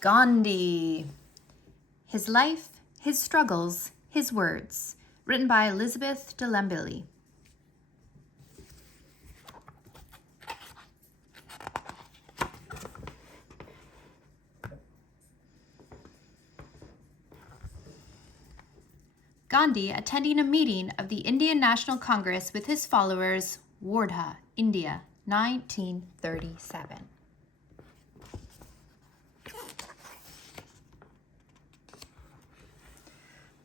Gandhi. His Life, His Struggles, His Words. Written by Elisabeth de Lambilly. Gandhi attending a meeting of the Indian National Congress with his followers, Wardha, India, 1937.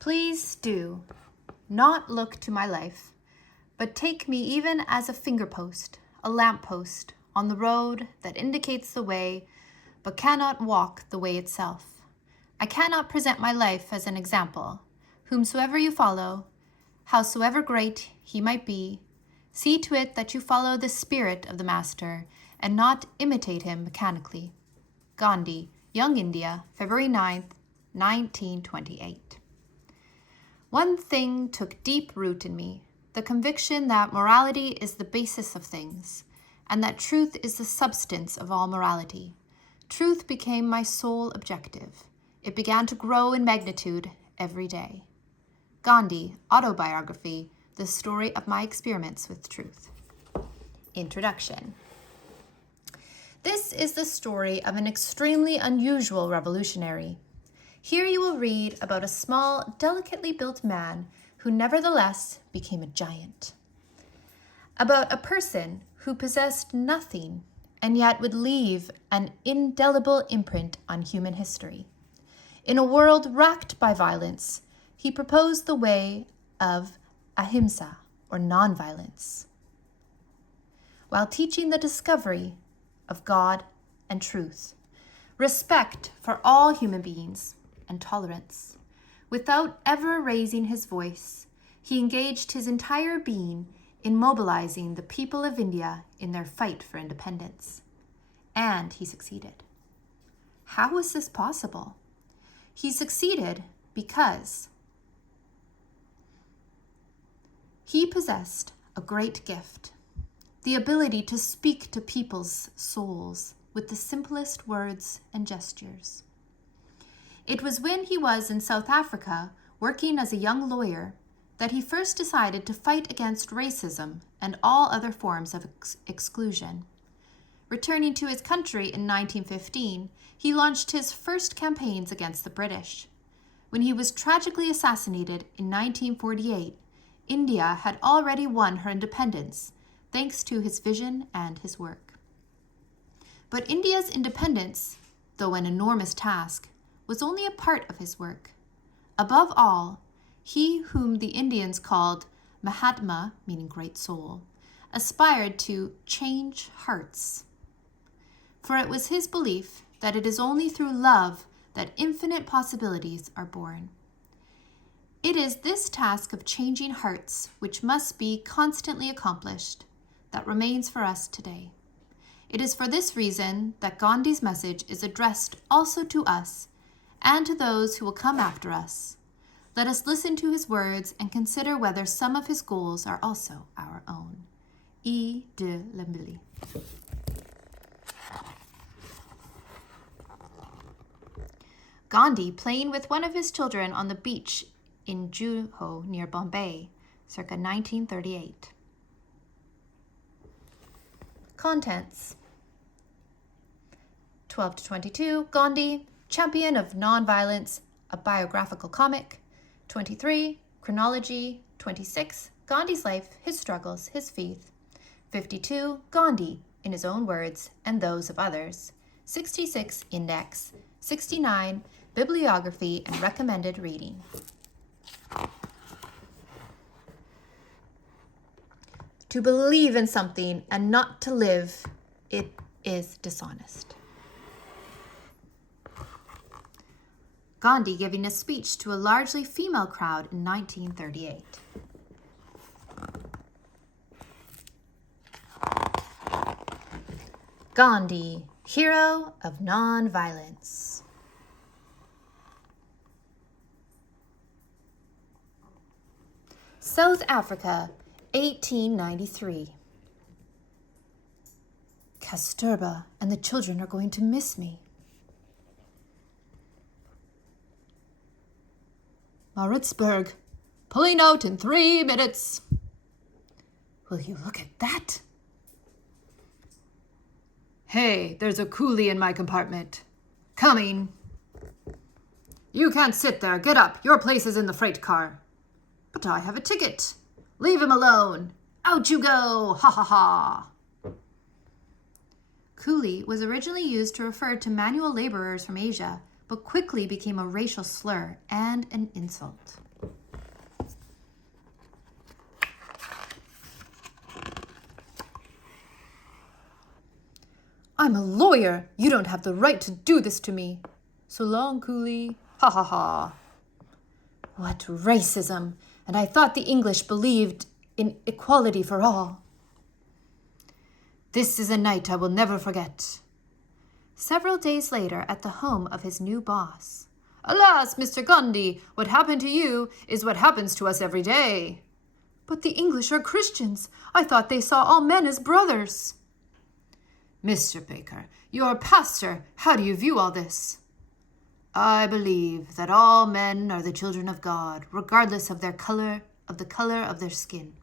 Please do not look to my life, but take me even as a fingerpost, a lamppost, on the road that indicates the way, but cannot walk the way itself. I cannot present my life as an example. Whomsoever you follow, howsoever great he might be, see to it that you follow the spirit of the master and not imitate him mechanically. Ghandi, Young India, February 9th, 1928. One thing took deep root in me, the conviction that morality is the basis of things, and that truth is the substance of all morality. Truth became my sole objective. It began to grow in magnitude every day. Ghandi, Autobiography, The Story of My Experiments with Truth. Introduction. This is the story of an extremely unusual revolutionary. Here you will read about a small, delicately built man who nevertheless became a giant. About a person who possessed nothing and yet would leave an indelible imprint on human history. In a world racked by violence, he proposed the way of ahimsa, or nonviolence, while teaching the discovery of God and truth, respect for all human beings, and tolerance. Without ever raising his voice, he engaged his entire being in mobilizing the people of India in their fight for independence. And he succeeded. How was this possible? He succeeded because he possessed a great gift, the ability to speak to people's souls with the simplest words and gestures. It was when he was in South Africa, working as a young lawyer, that he first decided to fight against racism and all other forms of exclusion. Returning to his country in 1915, he launched his first campaigns against the British. When he was tragically assassinated in 1948, India had already won her independence, thanks to his vision and his work. But India's independence, though an enormous task, was only a part of his work. Above all, he whom the Indians called Mahatma, meaning great soul, aspired to change hearts. For it was his belief that it is only through love that infinite possibilities are born. It is this task of changing hearts, which must be constantly accomplished, that remains for us today. It is for this reason that Gandhi's message is addressed also to us and to those who will come after us. Let us listen to his words and consider whether some of his goals are also our own. E. de Lambilly. Gandhi playing with one of his children on the beach in Juhu near Bombay, circa 1938. Contents. 12 to 22, Gandhi, Champion of Nonviolence, a biographical comic. 23, Chronology. 26, Gandhi's life, his struggles, his faith. 52, Gandhi, in his own words and those of others. 66, Index. 69, Bibliography and recommended reading. To believe in something and not to live, it is dishonest. Gandhi giving a speech to a largely female crowd in 1938. Gandhi, hero of nonviolence. South Africa, 1893. Kasturba and the children are going to miss me. Maritzburg. Pulling out in 3 minutes. Will you look at that? Hey, there's a coolie in my compartment. Coming. You can't sit there. Get up. Your place is in the freight car. But I have a ticket. Leave him alone. Out you go. Ha ha ha. Coolie was originally used to refer to manual laborers from Asia, but quickly became a racial slur and an insult. I'm a lawyer. You don't have the right to do this to me. So long, Coolie. Ha ha ha. What racism. And I thought the English believed in equality for all. This is a night I will never forget. Several days later, at the home of his new boss. Alas, Mr. Ghandi, what happened to you is what happens to us every day. But the English are Christians. I thought they saw all men as brothers. Mr. Baker, you are a pastor. How do you view all this? I believe that all men are the children of God, regardless of the color of their skin.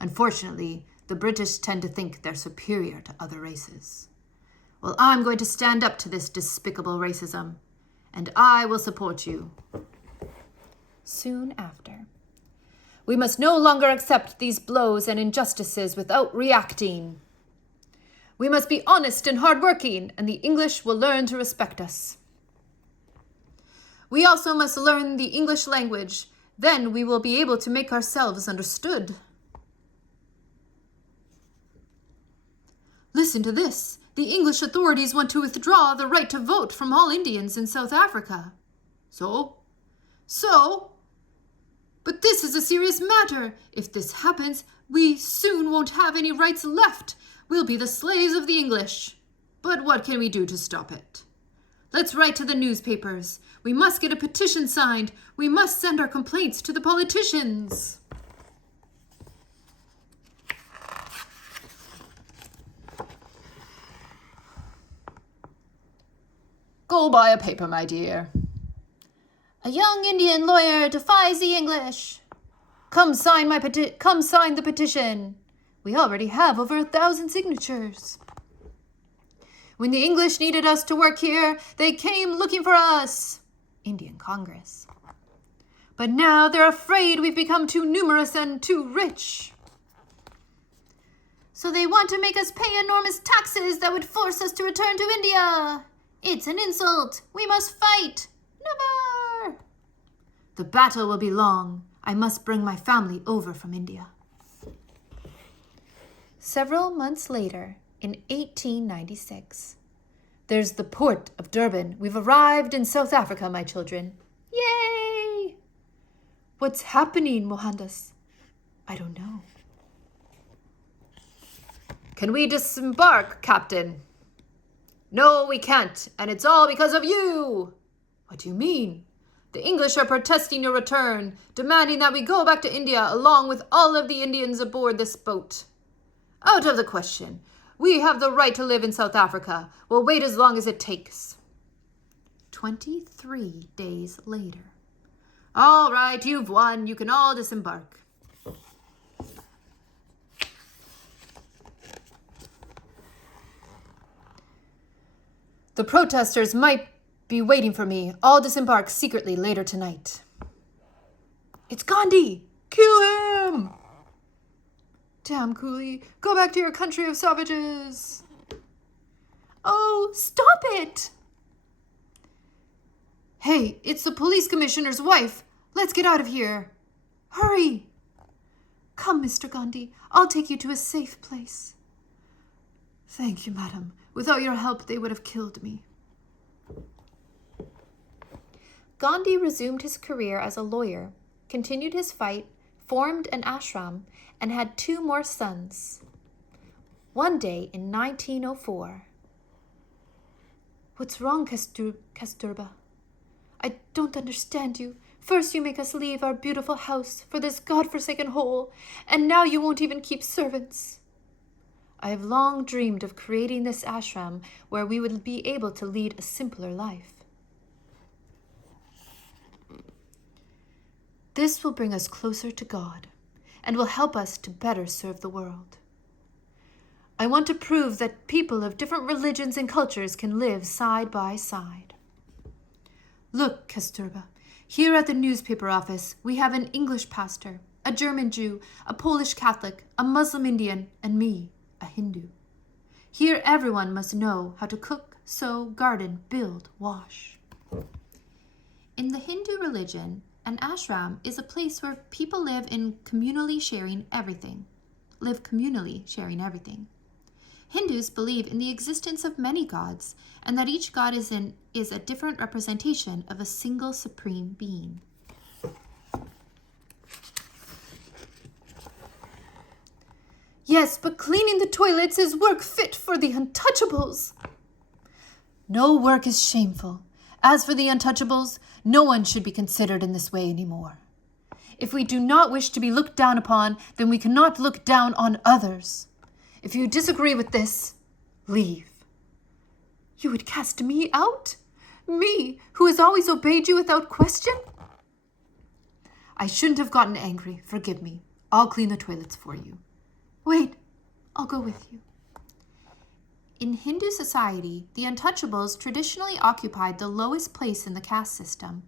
Unfortunately, the British tend to think they're superior to other races. Well, I'm going to stand up to this despicable racism, and I will support you. Soon after. We must no longer accept these blows and injustices without reacting. We must be honest and hardworking, and the English will learn to respect us. We also must learn the English language. Then we will be able to make ourselves understood. Listen to this. The English authorities want to withdraw the right to vote from all Indians in South Africa. So? But this is a serious matter. If this happens, we soon won't have any rights left. We'll be the slaves of the English. But what can we do to stop it? Let's write to the newspapers. We must get a petition signed. We must send our complaints to the politicians. Go buy a paper, my dear. A young Indian lawyer defies the English. Come sign the petition. We already have over 1,000 signatures. When the English needed us to work here, they came looking for us. Indian Congress. But now they're afraid we've become too numerous and too rich. So they want to make us pay enormous taxes that would force us to return to India. It's an insult. We must fight. Never. The battle will be long. I must bring my family over from India. Several months later, in 1896, there's the port of Durban. We've arrived in South Africa, my children. Yay! What's happening, Mohandas? I don't know. Can we disembark, Captain? No, we can't, and it's all because of you. What do you mean? The English are protesting your return, demanding that we go back to India along with all of the Indians aboard this boat. Out of the question. We have the right to live in South Africa. We'll wait as long as it takes. 23 days later. All right, you've won. You can all disembark. The protesters might be waiting for me. I'll disembark secretly later tonight. It's Gandhi! Kill him! Damn, Coolie. Go back to your country of savages. Oh, stop it! Hey, it's the police commissioner's wife. Let's get out of here. Hurry! Come, Mr. Gandhi. I'll take you to a safe place. Thank you, madam. Without your help, they would have killed me. Gandhi resumed his career as a lawyer, continued his fight, formed an ashram, and had 2 more sons. One day in 1904... What's wrong, Kasturba? I don't understand you. First you make us leave our beautiful house for this godforsaken hole, and now you won't even keep servants. I have long dreamed of creating this ashram where we would be able to lead a simpler life. This will bring us closer to God and will help us to better serve the world. I want to prove that people of different religions and cultures can live side by side. Look, Kasturba, here at the newspaper office, we have an English pastor, a German Jew, a Polish Catholic, a Muslim Indian, and me, a Hindu. Here everyone must know how to cook, sew, garden, build, wash. In the Hindu religion, an ashram is a place where people live communally sharing everything. Hindus believe in the existence of many gods, and that each god is a different representation of a single supreme being. Yes, but cleaning the toilets is work fit for the untouchables. No work is shameful. As for the untouchables, no one should be considered in this way anymore. If we do not wish to be looked down upon, then we cannot look down on others. If you disagree with this, leave. You would cast me out? Me, who has always obeyed you without question? I shouldn't have gotten angry. Forgive me. I'll clean the toilets for you. Wait, I'll go with you. In Hindu society, the untouchables traditionally occupied the lowest place in the caste system.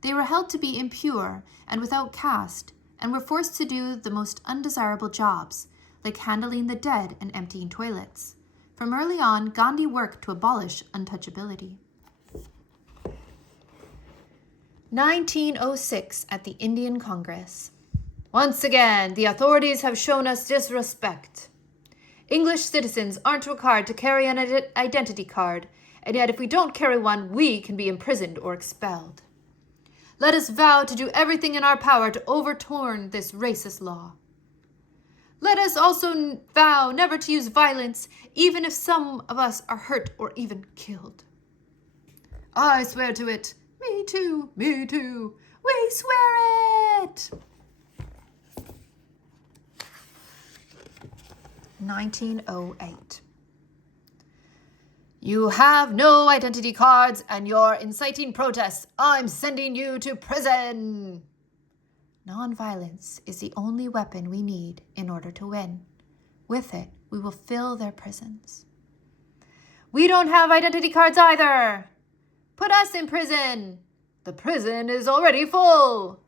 They were held to be impure and without caste, and were forced to do the most undesirable jobs, like handling the dead and emptying toilets. From early on, Gandhi worked to abolish untouchability. 1906 at the Indian Congress. Once again, the authorities have shown us disrespect. English citizens aren't required to carry an identity card, and yet if we don't carry one, we can be imprisoned or expelled. Let us vow to do everything in our power to overturn this racist law. Let us also vow never to use violence, even if some of us are hurt or even killed. I swear to it. Me too, me too. We swear it. 1908. You have no identity cards and you're inciting protests. I'm sending you to prison. Nonviolence is the only weapon we need in order to win. With it, we will fill their prisons. We don't have identity cards either. Put us in prison. The prison is already full.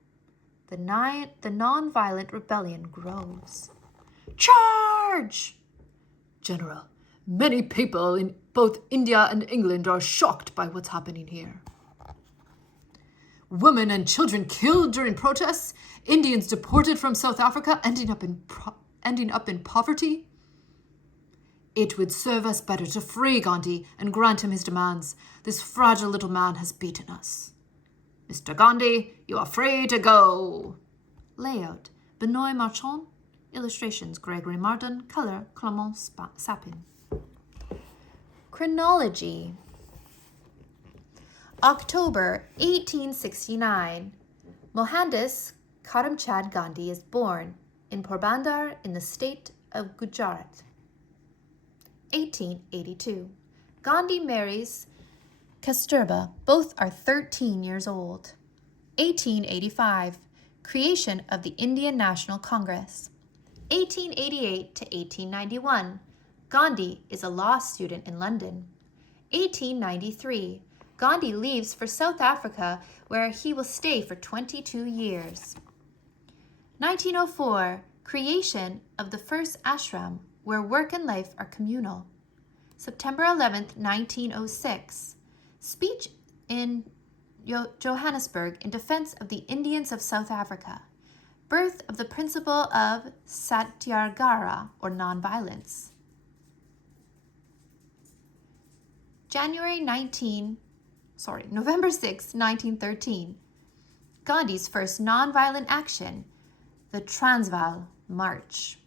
The nonviolent rebellion grows. Charge! General, many people in both India and England are shocked by what's happening here. Women and children killed during protests, Indians deported from South Africa, ending up in poverty. It would serve us better to free Gandhi and grant him his demands. This fragile little man has beaten us. Mr. Gandhi, you are free to go. Layout, Benoit Marchand. Illustrations, Gregory Martin. Color, Clement Sapin. Chronology. October 1869. Mohandas Karamchand Gandhi is born in Porbandar in the state of Gujarat. 1882. Gandhi marries Kasturba. Both are 13 years old. 1885. Creation of the Indian National Congress. 1888 to 1891. Gandhi is a law student in London. 1893. Gandhi leaves for South Africa, where he will stay for 22 years. 1904. Creation of the first ashram, where work and life are communal. September 11th, 1906. Speech in Johannesburg in defense of the Indians of South Africa. Birth of the principle of Satyagraha, or nonviolence. November 6, 1913. Gandhi's first nonviolent action, the Transvaal March.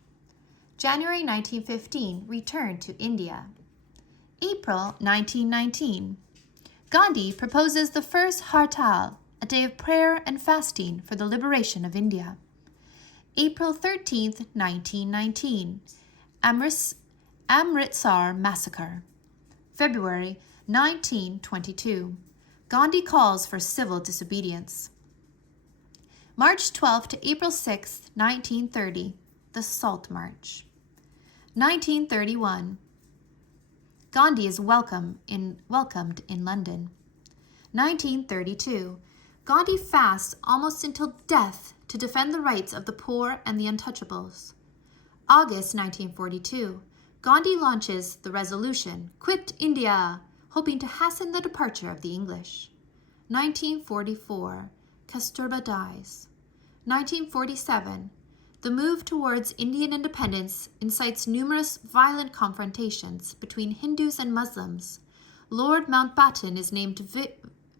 January 1915, return to India. April 1919. Gandhi proposes the first Hartal, a day of prayer and fasting for the liberation of India. April 13, 1919. Amritsar Massacre. February 1922. Gandhi calls for civil disobedience. March 12 to April 6, 1930, the Salt March. 1931, Gandhi is welcomed in London. 1932, Gandhi fasts almost until death to defend the rights of the poor and the untouchables. August 1942, Gandhi launches the resolution, Quit India, hoping to hasten the departure of the English. 1944, Kasturba dies. 1947, the move towards Indian independence incites numerous violent confrontations between Hindus and Muslims. Lord Mountbatten is named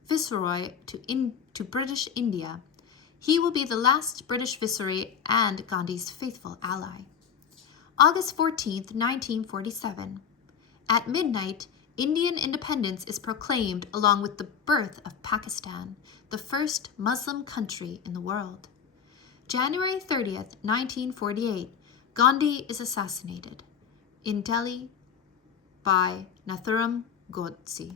Viceroy to British India. He will be the last British Viceroy and Gandhi's faithful ally. August 14, 1947. At midnight, Indian independence is proclaimed along with the birth of Pakistan, the first Muslim country in the world. January 30th, 1948, Gandhi is assassinated in Delhi by Nathuram Godse.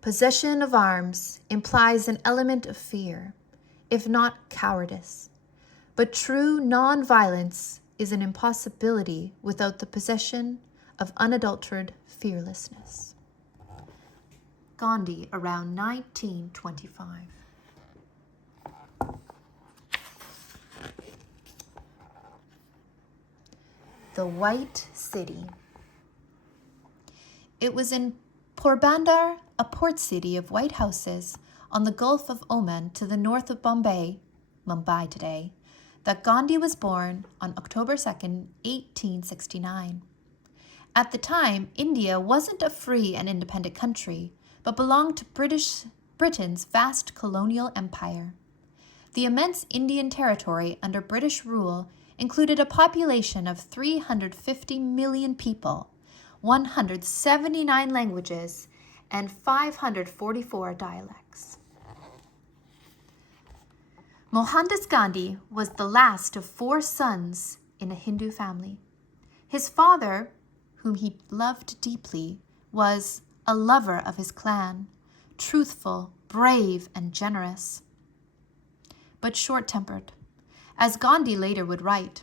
Possession of arms implies an element of fear, if not cowardice. But true non-violence is an impossibility without the possession of unadulterated fearlessness. Gandhi around 1925. The White City. It was in Porbandar, a port city of white houses on the Gulf of Oman to the north of Mumbai today, that Gandhi was born on October 2nd, 1869. At the time, India wasn't a free and independent country, but belonged to Britain's vast colonial empire. The immense Indian territory under British rule included a population of 350 million people, 179 languages, and 544 dialects. Mohandas Gandhi was the last of 4 sons in a Hindu family. His father, whom he loved deeply, was a lover of his clan, truthful, brave, and generous, but short-tempered. As Gandhi later would write,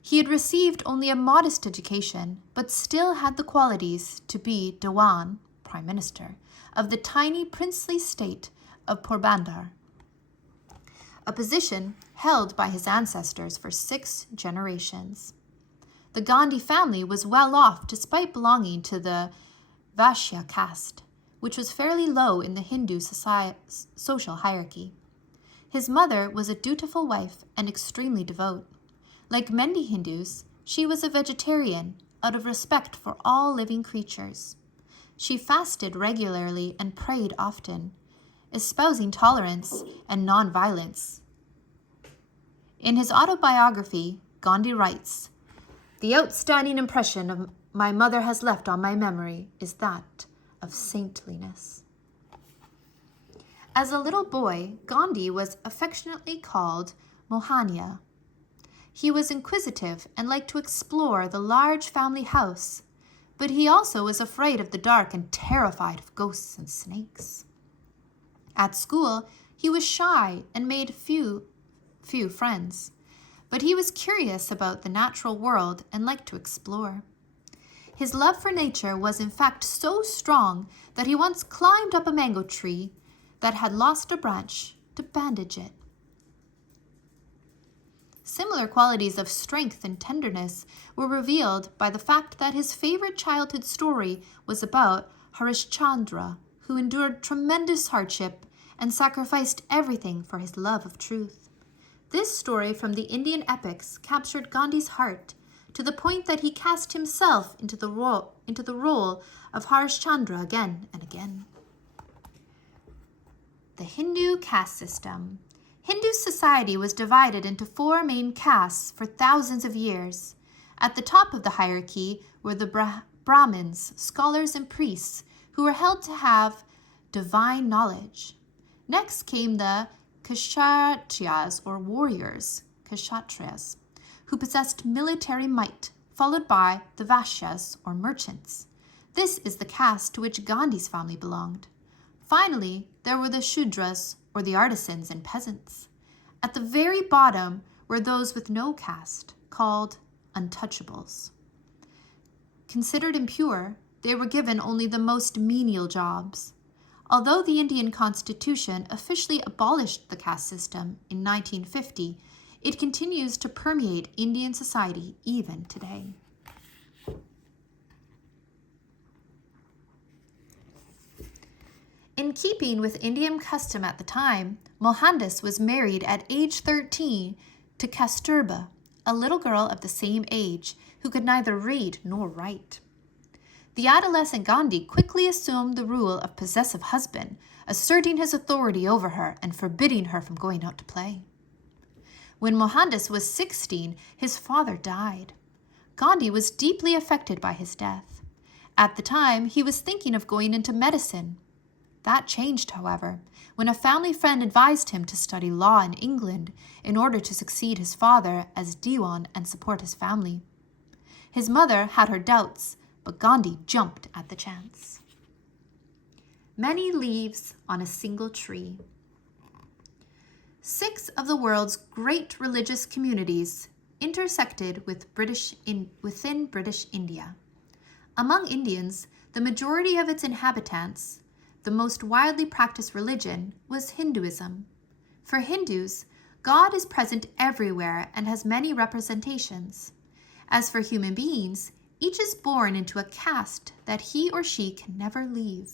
he had received only a modest education, but still had the qualities to be Dewan, Prime Minister, of the tiny princely state of Porbandar, a position held by his ancestors for 6 generations. The Gandhi family was well off despite belonging to the Vaishya caste, which was fairly low in the Hindu social hierarchy. His mother was a dutiful wife and extremely devout. Like many Hindus, she was a vegetarian out of respect for all living creatures. She fasted regularly and prayed often, espousing tolerance and non-violence. In his autobiography, Gandhi writes, "The outstanding impression of my mother has left on my memory is that of saintliness." As a little boy, Gandhi was affectionately called Mohania. He was inquisitive and liked to explore the large family house, but he also was afraid of the dark and terrified of ghosts and snakes. At school, he was shy and made few friends, but he was curious about the natural world and liked to explore. His love for nature was in fact so strong that he once climbed up a mango tree that had lost a branch to bandage it. Similar qualities of strength and tenderness were revealed by the fact that his favorite childhood story was about Harishchandra, who endured tremendous hardship and sacrificed everything for his love of truth. This story from the Indian epics captured Gandhi's heart to the point that he cast himself into the role of Harishchandra again and again. The Hindu caste system. Hindu society was divided into 4 main castes for thousands of years. At the top of the hierarchy were the Brahmins, scholars and priests, who were held to have divine knowledge. Next came the Kshatriyas, or warriors, Kshatriyas, who possessed military might, followed by the Vaishyas, or merchants. This is the caste to which Gandhi's family belonged. Finally, there were the Shudras, or the artisans and peasants. At the very bottom were those with no caste, called untouchables. Considered impure, they were given only the most menial jobs. Although the Indian Constitution officially abolished the caste system in 1950, it continues to permeate Indian society even today. In keeping with Indian custom at the time, Mohandas was married at age 13 to Kasturba, a little girl of the same age who could neither read nor write. The adolescent Gandhi quickly assumed the role of possessive husband, asserting his authority over her and forbidding her from going out to play. When Mohandas was 16, his father died. Gandhi was deeply affected by his death. At the time, he was thinking of going into medicine. That changed, however, when a family friend advised him to study law in England in order to succeed his father as Diwan and support his family. His mother had her doubts, but Gandhi jumped at the chance. Many leaves on a single tree. 6 of the world's great religious communities intersected within British India. Among Indians, the majority of its inhabitants, the most widely practiced religion was Hinduism. For Hindus, God is present everywhere and has many representations. As for human beings, each is born into a caste that he or she can never leave.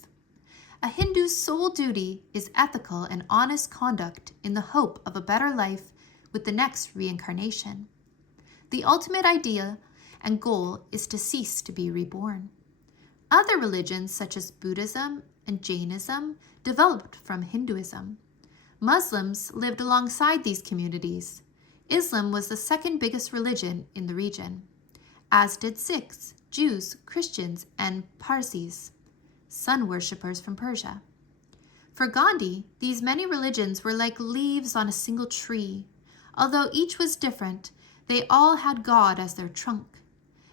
A Hindu's sole duty is ethical and honest conduct in the hope of a better life with the next reincarnation. The ultimate idea and goal is to cease to be reborn. Other religions, such as Buddhism and Jainism, developed from Hinduism. Muslims lived alongside these communities. Islam was the second biggest religion in the region, as did Sikhs, Jews, Christians, and Parsis, sun worshippers from Persia. For Gandhi, these many religions were like leaves on a single tree. Although each was different, they all had God as their trunk.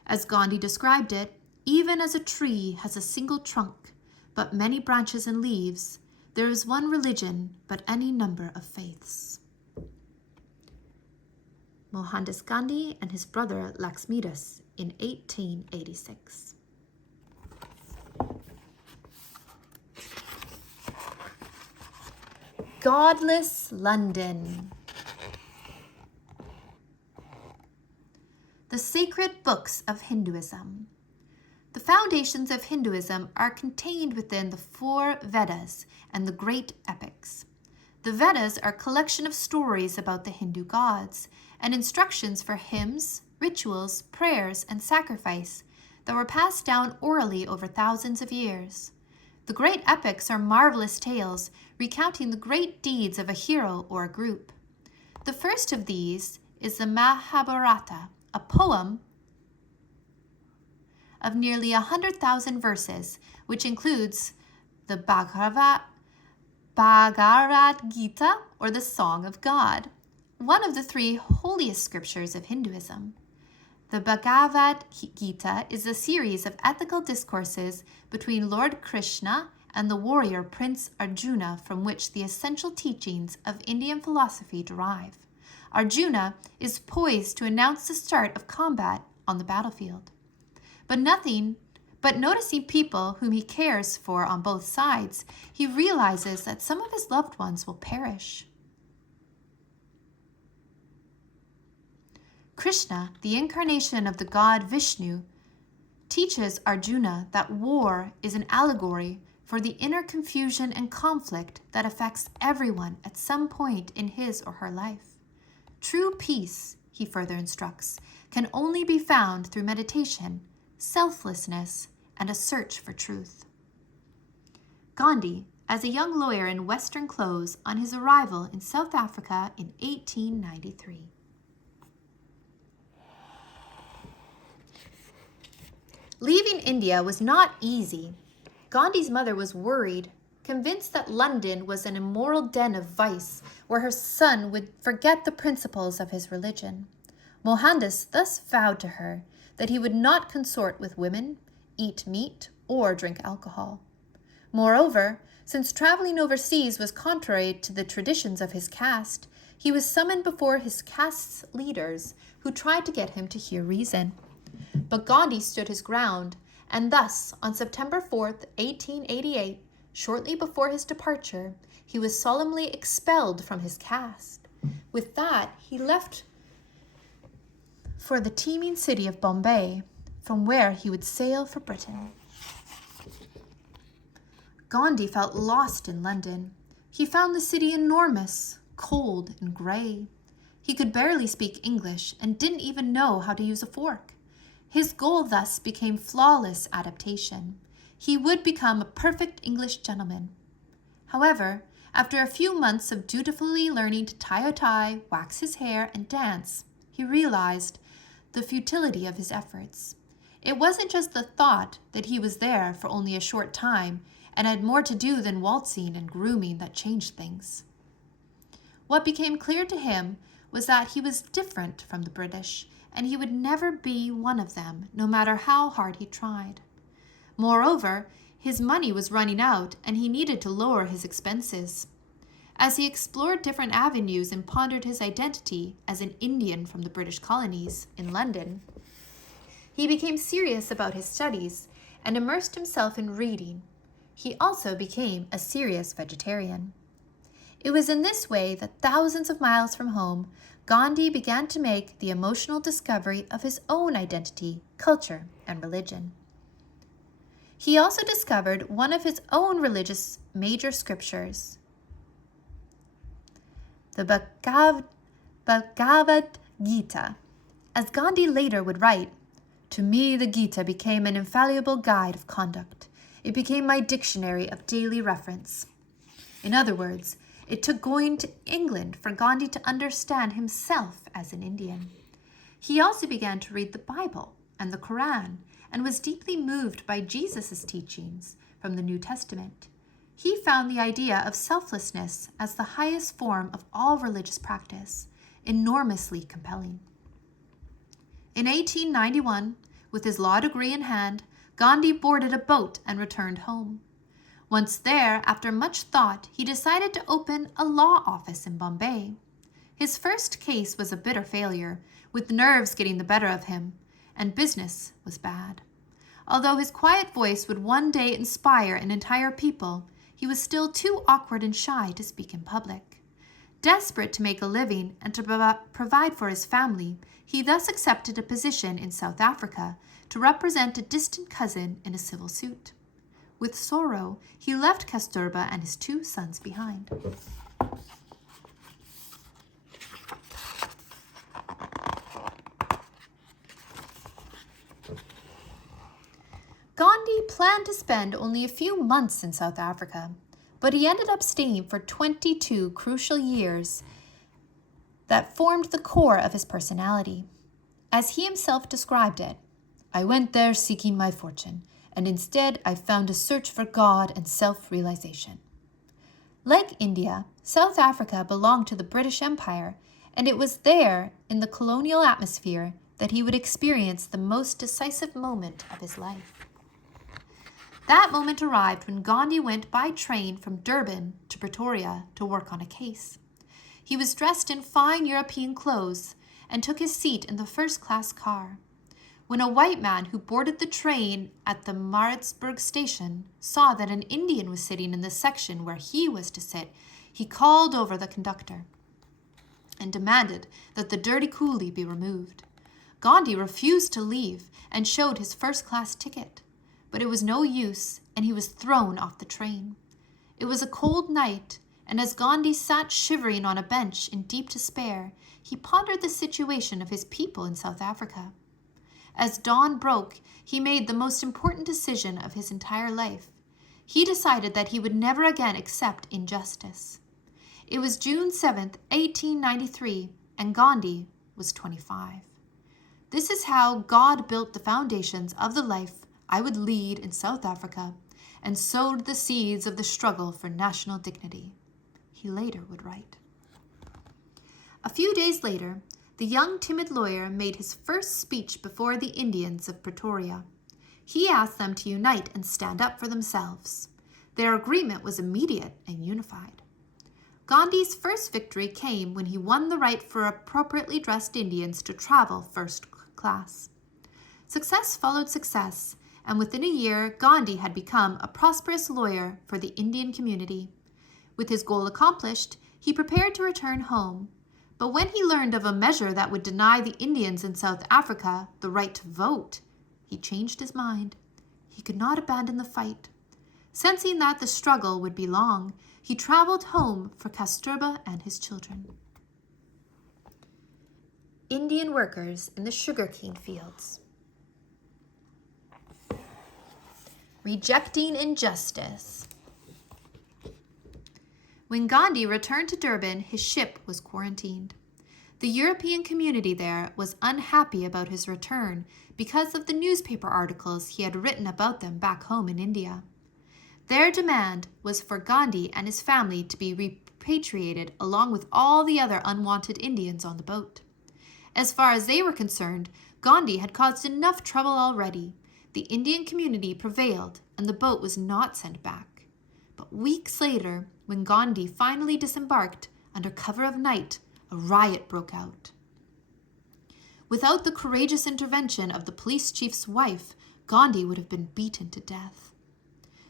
As Gandhi described it, even as a tree has a single trunk, but many branches and leaves, there is one religion, but any number of faiths. Mohandas Gandhi and his brother Laxmidas in 1886. Godless London. The sacred books of Hinduism. The foundations of Hinduism are contained within the 4 Vedas and the great epics. The Vedas are a collection of stories about the Hindu gods and instructions for hymns, rituals, prayers, and sacrifice that were passed down orally over thousands of years. The great epics are marvelous tales recounting the great deeds of a hero or a group. The first of these is the Mahabharata, a poem of nearly 100,000 verses, which includes the Bhagavad Gita, or the Song of God, one of the 3 holiest scriptures of Hinduism. The Bhagavad Gita is a series of ethical discourses between Lord Krishna and the warrior Prince Arjuna, from which the essential teachings of Indian philosophy derive. Arjuna is poised to announce the start of combat on the battlefield. But noticing people whom he cares for on both sides, he realizes that some of his loved ones will perish. Krishna, the incarnation of the god Vishnu, teaches Arjuna that war is an allegory for the inner confusion and conflict that affects everyone at some point in his or her life. True peace, he further instructs, can only be found through meditation, selflessness, and a search for truth. Gandhi, as a young lawyer in Western clothes on his arrival in South Africa in 1893. Leaving India was not easy. Gandhi's mother was worried, convinced that London was an immoral den of vice where her son would forget the principles of his religion. Mohandas thus vowed to her that he would not consort with women, eat meat, or drink alcohol. Moreover, since traveling overseas was contrary to the traditions of his caste, he was summoned before his caste's leaders, who tried to get him to hear reason. But Gandhi stood his ground, and thus, on September 4th, 1888, shortly before his departure, he was solemnly expelled from his caste. With that, he left for the teeming city of Bombay, from where he would sail for Britain. Gandhi felt lost in London. He found the city enormous, cold, and gray. He could barely speak English and didn't even know how to use a fork. His goal thus became flawless adaptation. He would become a perfect English gentleman. However, after a few months of dutifully learning to tie a tie, wax his hair, and dance, he realized the futility of his efforts. It wasn't just the thought that he was there for only a short time and had more to do than waltzing and grooming that changed things. What became clear to him was that he was different from the British, and he would never be one of them, no matter how hard he tried. Moreover, his money was running out, and he needed to lower his expenses. As he explored different avenues and pondered his identity as an Indian from the British colonies in London, he became serious about his studies and immersed himself in reading. He also became a serious vegetarian. It was in this way that thousands of miles from home, Gandhi began to make the emotional discovery of his own identity, culture, and religion. He also discovered one of his own religious major scriptures, the Bhagavad Gita. As Gandhi later would write, "To me the Gita became an infallible guide of conduct. It became my dictionary of daily reference." In other words, it took going to England for Gandhi to understand himself as an Indian. He also began to read the Bible and the Quran and was deeply moved by Jesus' teachings from the New Testament. He found the idea of selflessness as the highest form of all religious practice enormously compelling. In 1891, with his law degree in hand, Gandhi boarded a boat and returned home. Once there, after much thought, he decided to open a law office in Bombay. His first case was a bitter failure, with nerves getting the better of him, and business was bad. Although his quiet voice would one day inspire an entire people, he was still too awkward and shy to speak in public. Desperate to make a living and to provide for his family, he thus accepted a position in South Africa to represent a distant cousin in a civil suit. With sorrow, he left Kasturba and his 2 sons behind. Gandhi planned to spend only a few months in South Africa, but he ended up staying for 22 crucial years that formed the core of his personality. As he himself described it, "I went there seeking my fortune, and instead I found a search for God and self-realization." Like India, South Africa belonged to the British Empire, and it was there, in the colonial atmosphere, that he would experience the most decisive moment of his life. That moment arrived when Gandhi went by train from Durban to Pretoria to work on a case. He was dressed in fine European clothes and took his seat in the first-class car. When a white man who boarded the train at the Maritzburg station saw that an Indian was sitting in the section where he was to sit, he called over the conductor and demanded that the dirty coolie be removed. Gandhi refused to leave and showed his first-class ticket, but it was no use, and he was thrown off the train. It was a cold night, and as Gandhi sat shivering on a bench in deep despair, he pondered the situation of his people in South Africa. As dawn broke, he made the most important decision of his entire life. He decided that he would never again accept injustice. It was June 7th, 1893, and Gandhi was 25. This is how God built the foundations of the life I would lead in South Africa and sowed the seeds of the struggle for national dignity, he later would write. A few days later, the young timid lawyer made his first speech before the Indians of Pretoria. He asked them to unite and stand up for themselves. Their agreement was immediate and unified. Gandhi's first victory came when he won the right for appropriately dressed Indians to travel first class. Success followed success, and within a year, Gandhi had become a prosperous lawyer for the Indian community. With his goal accomplished, he prepared to return home. But when he learned of a measure that would deny the Indians in South Africa the right to vote, he changed his mind. He could not abandon the fight. Sensing that the struggle would be long, he traveled home for Kasturba and his children. Indian workers in the sugarcane fields. Rejecting injustice. When Gandhi returned to Durban, his ship was quarantined. The European community there was unhappy about his return because of the newspaper articles he had written about them back home in India. Their demand was for Gandhi and his family to be repatriated along with all the other unwanted Indians on the boat. As far as they were concerned, Gandhi had caused enough trouble already. The Indian community prevailed and the boat was not sent back. But weeks later, when Gandhi finally disembarked, under cover of night, a riot broke out. Without the courageous intervention of the police chief's wife, Gandhi would have been beaten to death.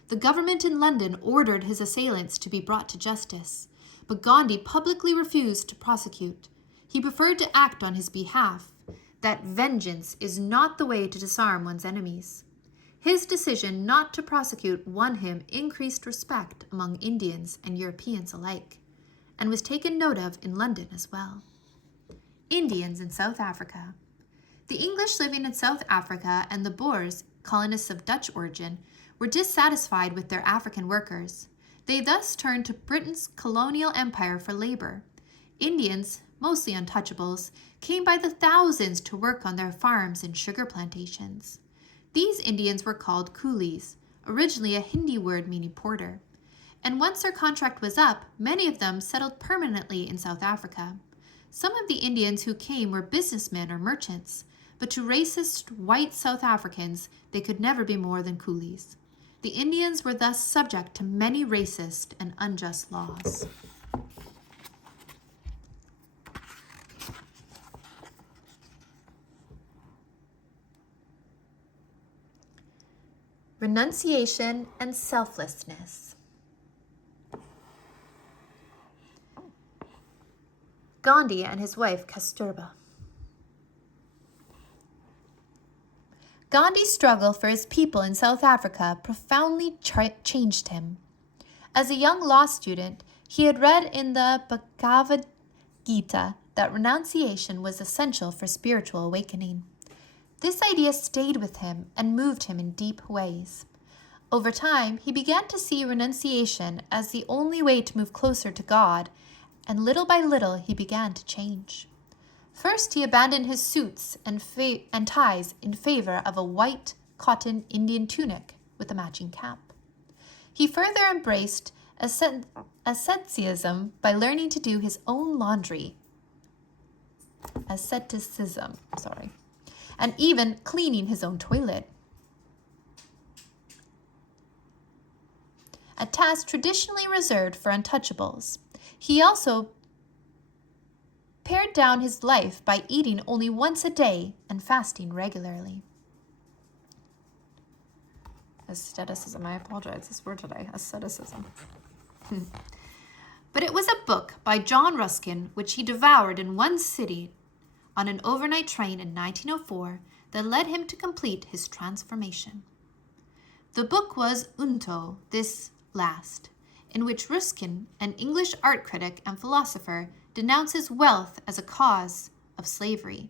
The government in London ordered his assailants to be brought to justice, but Gandhi publicly refused to prosecute. He preferred to act on his behalf, that vengeance is not the way to disarm one's enemies. His decision not to prosecute won him increased respect among Indians and Europeans alike, and was taken note of in London as well. Indians in South Africa. The English living in South Africa and the Boers, colonists of Dutch origin, were dissatisfied with their African workers. They thus turned to Britain's colonial empire for labor. Indians, mostly untouchables, came by the thousands to work on their farms and sugar plantations. These Indians were called coolies, originally a Hindi word meaning porter. And once their contract was up, many of them settled permanently in South Africa. Some of the Indians who came were businessmen or merchants, but to racist white South Africans, they could never be more than coolies. The Indians were thus subject to many racist and unjust laws. Renunciation and selflessness. Gandhi and his wife Kasturba. Gandhi's struggle for his people in South Africa profoundly changed him. As a young law student, he had read in the Bhagavad Gita that renunciation was essential for spiritual awakening. This idea stayed with him and moved him in deep ways. Over time, he began to see renunciation as the only way to move closer to God, and little by little he began to change. First, he abandoned his suits and ties in favor of a white cotton Indian tunic with a matching cap. He further embraced asceticism by learning to do his own laundry. And even cleaning his own toilet. A task traditionally reserved for untouchables. He also pared down his life by eating only once a day and fasting regularly. Asceticism, I apologize, this word today, asceticism. But it was a book by John Ruskin, which he devoured in one sitting on an overnight train in 1904, that led him to complete his transformation. The book was Unto, This Last, in which Ruskin, an English art critic and philosopher, denounces wealth as a cause of slavery.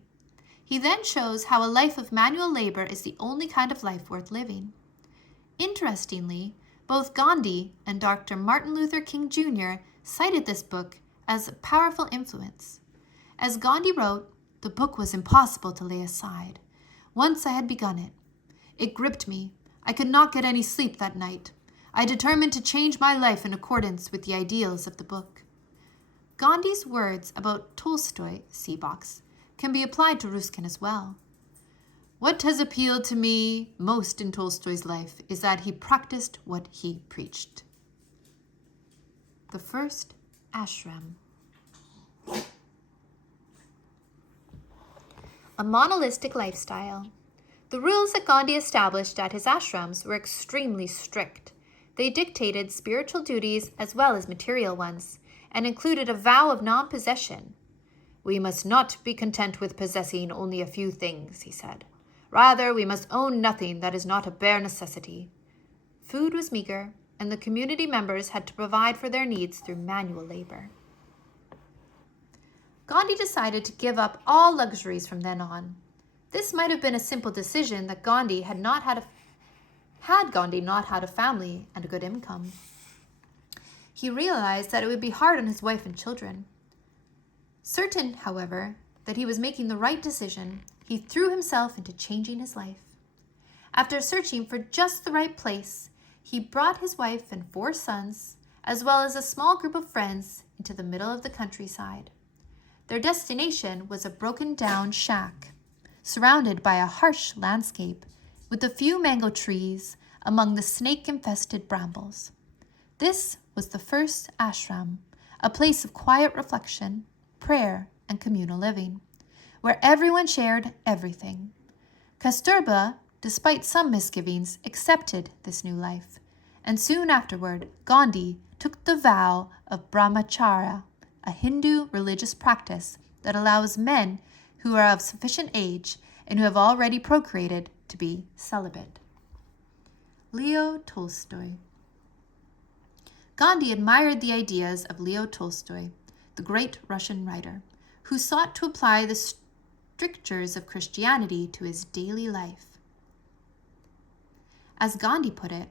He then shows how a life of manual labor is the only kind of life worth living. Interestingly, both Gandhi and Dr. Martin Luther King Jr. cited this book as a powerful influence. As Gandhi wrote, the book was impossible to lay aside. Once I had begun it. It gripped me. I could not get any sleep that night. I determined to change my life in accordance with the ideals of the book. Gandhi's words about Tolstoy, see box, can be applied to Ruskin as well. What has appealed to me most in Tolstoy's life is that he practiced what he preached. The first ashram. A monastic lifestyle. The rules that Gandhi established at his ashrams were extremely strict. They dictated spiritual duties as well as material ones, and included a vow of non-possession. "We must not be content with possessing only a few things," he said. "Rather, we must own nothing that is not a bare necessity." Food was meager, and the community members had to provide for their needs through manual labor. Gandhi decided to give up all luxuries from then on. This might have been a simple decision that Gandhi had Gandhi not had a family and a good income. He realized that it would be hard on his wife and children. Certain, however, that he was making the right decision, he threw himself into changing his life. After searching for just the right place, he brought his wife and 4 sons, as well as a small group of friends, into the middle of the countryside. Their destination was a broken-down shack, surrounded by a harsh landscape, with a few mango trees among the snake-infested brambles. This was the first ashram, a place of quiet reflection, prayer, and communal living, where everyone shared everything. Kasturba, despite some misgivings, accepted this new life, and soon afterward, Gandhi took the vow of brahmacharya, a Hindu religious practice that allows men who are of sufficient age and who have already procreated to be celibate. Leo Tolstoy. Gandhi admired the ideas of Leo Tolstoy, the great Russian writer, who sought to apply the strictures of Christianity to his daily life. As Gandhi put it,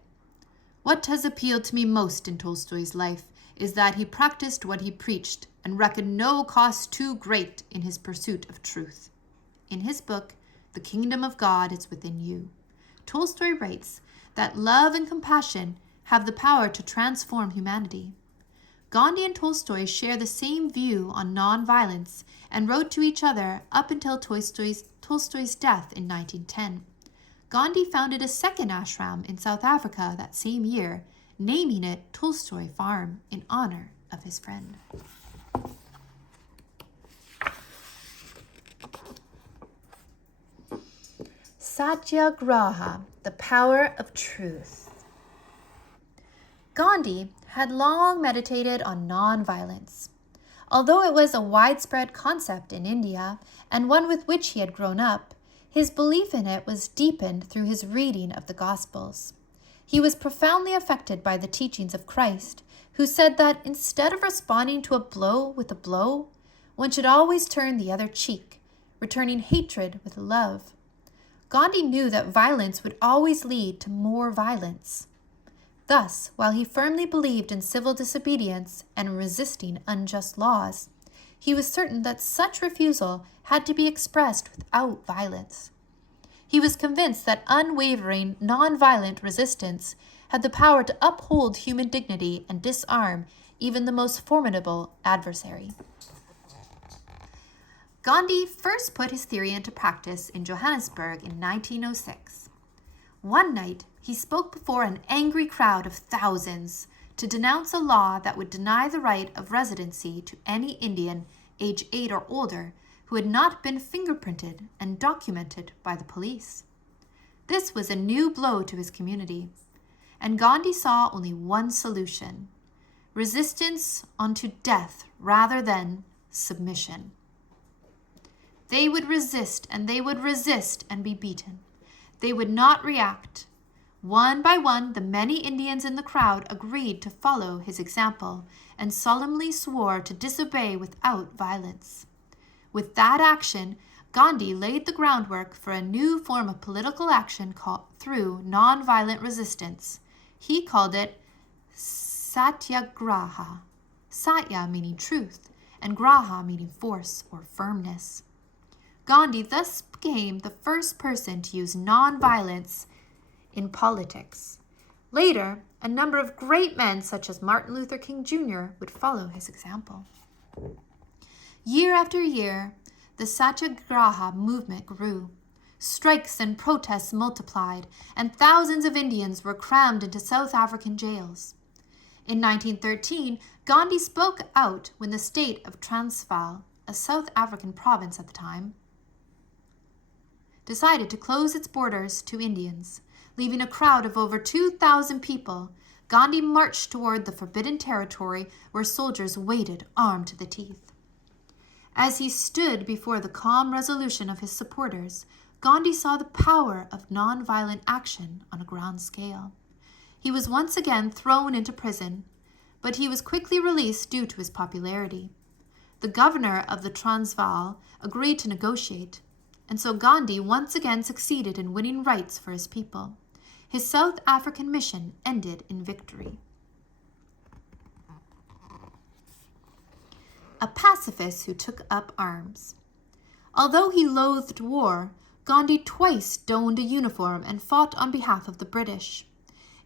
"What has appealed to me most in Tolstoy's life is that he practiced what he preached and reckoned no cost too great in his pursuit of truth." In his book, The Kingdom of God is Within You, Tolstoy writes that love and compassion have the power to transform humanity. Gandhi and Tolstoy share the same view on nonviolence and wrote to each other up until Tolstoy's death in 1910. Gandhi founded a second ashram in South Africa that same year, naming it Tolstoy Farm in honor of his friend. Satyagraha, the power of truth. Gandhi had long meditated on non-violence. Although it was a widespread concept in India and one with which he had grown up, his belief in it was deepened through his reading of the Gospels. He was profoundly affected by the teachings of Christ, who said that instead of responding to a blow with a blow, one should always turn the other cheek, returning hatred with love. Gandhi knew that violence would always lead to more violence. Thus, while he firmly believed in civil disobedience and resisting unjust laws, he was certain that such refusal had to be expressed without violence. He was convinced that unwavering, non-violent resistance had the power to uphold human dignity and disarm even the most formidable adversary. Gandhi first put his theory into practice in Johannesburg in 1906. One night, he spoke before an angry crowd of thousands to denounce a law that would deny the right of residency to any Indian age 8 or older who had not been fingerprinted and documented by the police. This was a new blow to his community, and Gandhi saw only one solution: resistance unto death rather than submission. They would resist, and they would resist and be beaten. They would not react. One by one, the many Indians in the crowd agreed to follow his example and solemnly swore to disobey without violence. With that action, Gandhi laid the groundwork for a new form of political action through nonviolent resistance. He called it Satyagraha, Satya meaning truth, and Graha meaning force or firmness. Gandhi thus became the first person to use nonviolence in politics. Later, a number of great men such as Martin Luther King Jr. would follow his example. Year after year, the Satyagraha movement grew. Strikes and protests multiplied, and thousands of Indians were crammed into South African jails. In 1913, Gandhi spoke out when the state of Transvaal, a South African province at the time, decided to close its borders to Indians. Leaving a crowd of over 2,000 people, Gandhi marched toward the forbidden territory where soldiers waited armed to the teeth. As he stood before the calm resolution of his supporters, Gandhi saw the power of nonviolent action on a grand scale. He was once again thrown into prison, but he was quickly released due to his popularity. The governor of the Transvaal agreed to negotiate, and so Gandhi once again succeeded in winning rights for his people. His South African mission ended in victory. A pacifist who took up arms. Although he loathed war, Gandhi twice donned a uniform and fought on behalf of the British.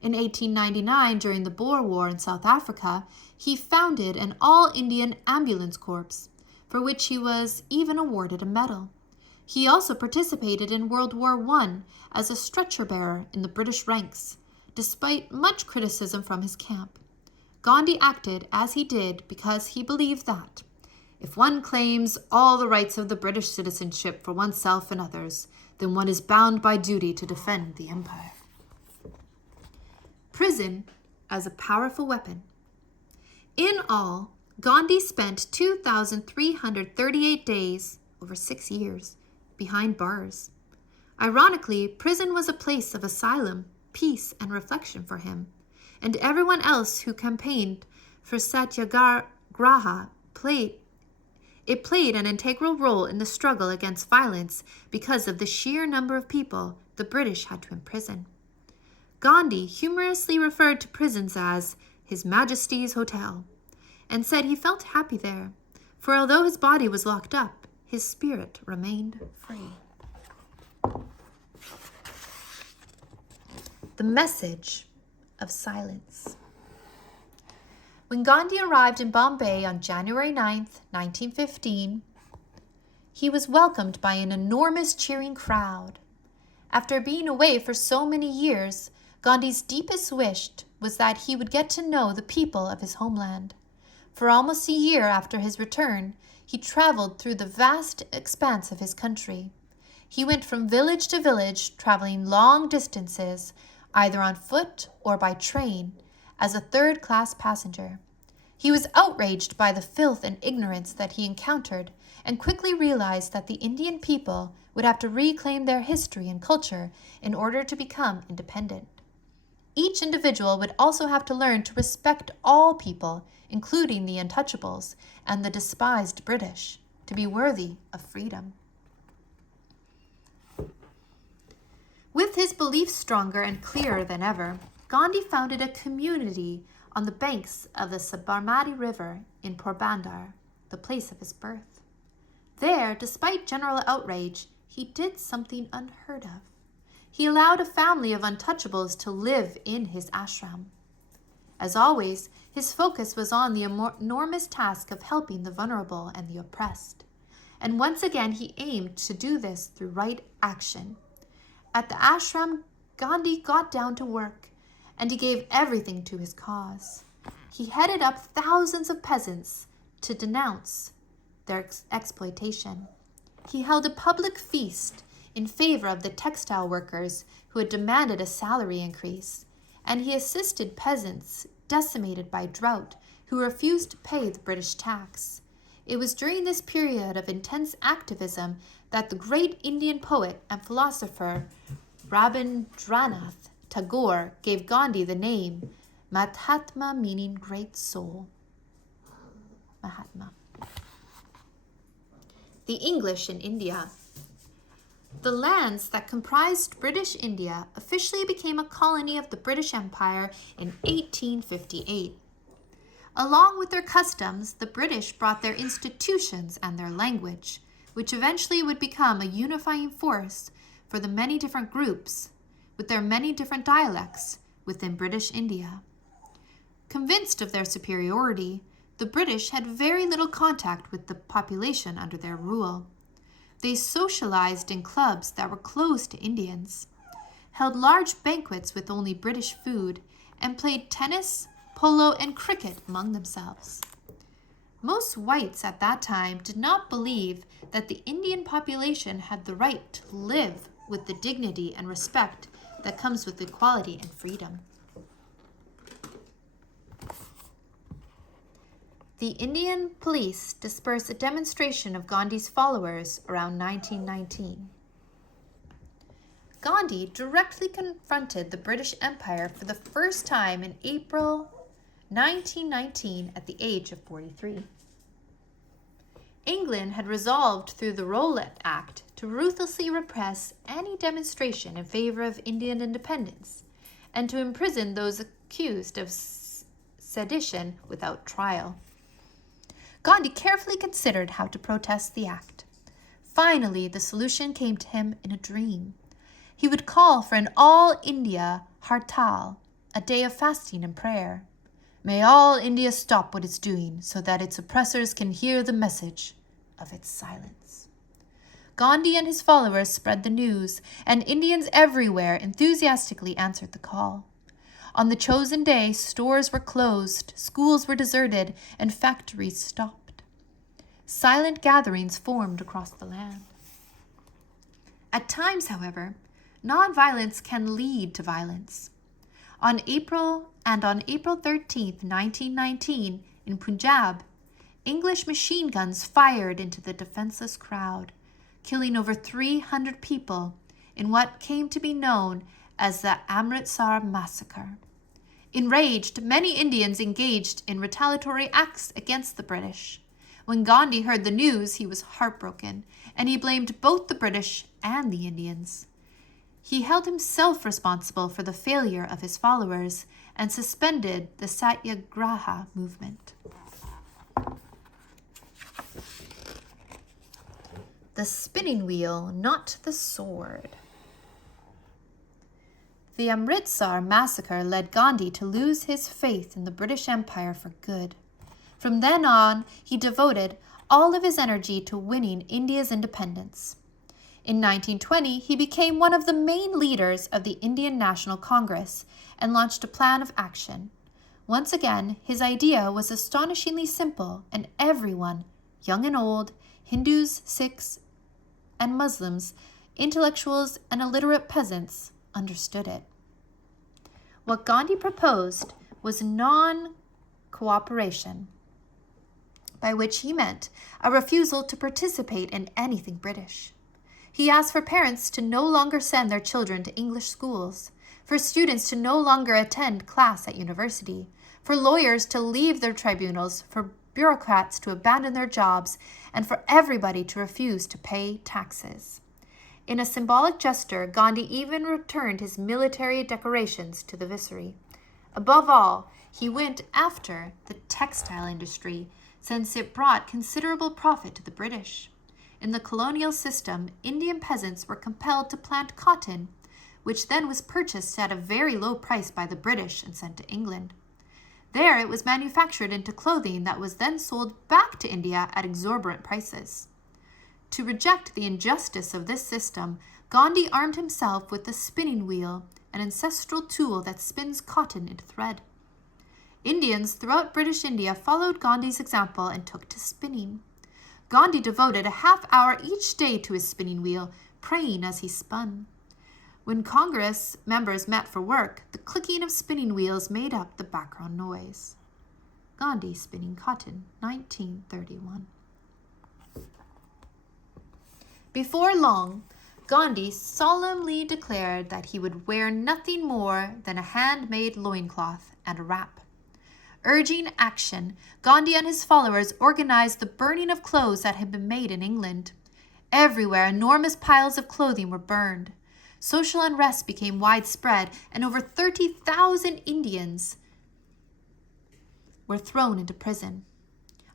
In 1899, during the Boer War in South Africa, he founded an all-Indian ambulance corps, for which he was even awarded a medal. He also participated in World War I as a stretcher-bearer in the British ranks, despite much criticism from his camp. Gandhi acted as he did because he believed that if one claims all the rights of the British citizenship for oneself and others, then one is bound by duty to defend the empire. Prison as a powerful weapon. In all, Gandhi spent 2,338 days, over 6 years, behind bars. Ironically, prison was a place of asylum, peace, and reflection for him, and everyone else who campaigned for Satyagraha played an integral role in the struggle against violence because of the sheer number of people the British had to imprison. Gandhi humorously referred to prisons as His Majesty's Hotel and said he felt happy there, for although his body was locked up, his spirit remained free. The message of silence. When Gandhi arrived in Bombay on January 9th, 1915, he was welcomed by an enormous cheering crowd. After being away for so many years, Gandhi's deepest wish was that he would get to know the people of his homeland. For almost a year after his return, he traveled through the vast expanse of his country. He went from village to village, traveling long distances, either on foot or by train, as a third-class passenger. He was outraged by the filth and ignorance that he encountered, and quickly realized that the Indian people would have to reclaim their history and culture in order to become independent. Each individual would also have to learn to respect all people, including the untouchables and the despised British, to be worthy of freedom. With his beliefs stronger and clearer than ever, Gandhi founded a community on the banks of the Sabarmati River in Porbandar, the place of his birth. There, despite general outrage, he did something unheard of. He allowed a family of untouchables to live in his ashram. As always, his focus was on the enormous task of helping the vulnerable and the oppressed. And once again, he aimed to do this through right action. At the ashram, Gandhi got down to work, and he gave everything to his cause. He headed up thousands of peasants to denounce their exploitation. He held a public feast in favor of the textile workers who had demanded a salary increase, and he assisted peasants decimated by drought who refused to pay the British tax. It was during this period of intense activism that the great Indian poet and philosopher Rabindranath Tagore gave Gandhi the name Mahatma, meaning great soul. Mahatma. The English in India. The lands that comprised British India officially became a colony of the British Empire in 1858. Along with their customs, the British brought their institutions and their language, which eventually would become a unifying force for the many different groups, with their many different dialects within British India. Convinced of their superiority, the British had very little contact with the population under their rule. They socialized in clubs that were closed to Indians, held large banquets with only British food, and played tennis, polo, and cricket among themselves. Most whites at that time did not believe that the Indian population had the right to live with the dignity and respect that comes with equality and freedom. The Indian police dispersed a demonstration of Gandhi's followers around 1919. Gandhi directly confronted the British Empire for the first time in April 1919 at the age of 43. England had resolved through the Rowlatt Act to ruthlessly repress any demonstration in favor of Indian independence and to imprison those accused of sedition without trial. Gandhi carefully considered how to protest the act. Finally, the solution came to him in a dream. He would call for an all-India hartal, a day of fasting and prayer. May all India stop what it's doing so that its oppressors can hear the message of its silence. Gandhi and his followers spread the news, and Indians everywhere enthusiastically answered the call. On the chosen day, stores were closed, schools were deserted, and factories stopped. Silent gatherings formed across the land. At times, however, nonviolence can lead to violence. On April 13, 1919, in Punjab, English machine guns fired into the defenseless crowd, killing over 300 people in what came to be known as the Amritsar Massacre. Enraged, many Indians engaged in retaliatory acts against the British. When Gandhi heard the news, he was heartbroken, and he blamed both the British and the Indians. He held himself responsible for the failure of his followers and suspended the Satyagraha movement. The spinning wheel, not the sword. The Amritsar massacre led Gandhi to lose his faith in the British Empire for good. From then on, he devoted all of his energy to winning India's independence. In 1920, he became one of the main leaders of the Indian National Congress and launched a plan of action. Once again, his idea was astonishingly simple, and everyone, young and old, Hindus, Sikhs, and Muslims, intellectuals, and illiterate peasants, understood it. What Gandhi proposed was non-cooperation, by which he meant a refusal to participate in anything British. He asked for parents to no longer send their children to English schools, for students to no longer attend class at university, for lawyers to leave their tribunals, for bureaucrats to abandon their jobs, and for everybody to refuse to pay taxes. In a symbolic gesture, Gandhi even returned his military decorations to the Viceroy. Above all, he went after the textile industry, since it brought considerable profit to the British. In the colonial system, Indian peasants were compelled to plant cotton, which then was purchased at a very low price by the British and sent to England. There it was manufactured into clothing that was then sold back to India at exorbitant prices. To reject the injustice of this system, Gandhi armed himself with the spinning wheel, an ancestral tool that spins cotton into thread. Indians throughout British India followed Gandhi's example and took to spinning. Gandhi devoted a half hour each day to his spinning wheel, praying as he spun. When Congress members met for work, the clicking of spinning wheels made up the background noise. Gandhi spinning cotton, 1931. Before long, Gandhi solemnly declared that he would wear nothing more than a handmade loincloth and a wrap. Urging action, Gandhi and his followers organized the burning of clothes that had been made in England. Everywhere, enormous piles of clothing were burned. Social unrest became widespread, and over 30,000 Indians were thrown into prison.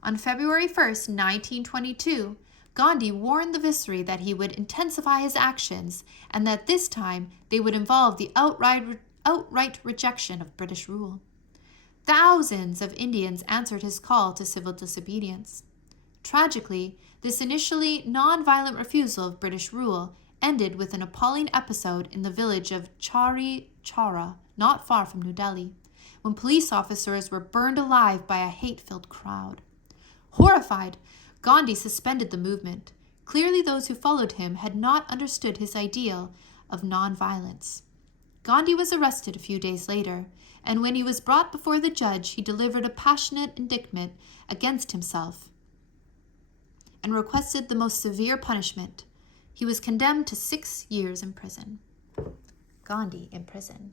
On February 1st, 1922, Gandhi warned the Viceroy that he would intensify his actions and that this time they would involve the outright rejection of British rule. Thousands of Indians answered his call to civil disobedience. Tragically, this initially non-violent refusal of British rule ended with an appalling episode in the village of Chauri Chaura, not far from New Delhi, when police officers were burned alive by a hate-filled crowd. Horrified, Gandhi suspended the movement. Clearly, those who followed him had not understood his ideal of non-violence. Gandhi was arrested a few days later, and when he was brought before the judge, he delivered a passionate indictment against himself and requested the most severe punishment. He was condemned to 6 years in prison. Gandhi in prison.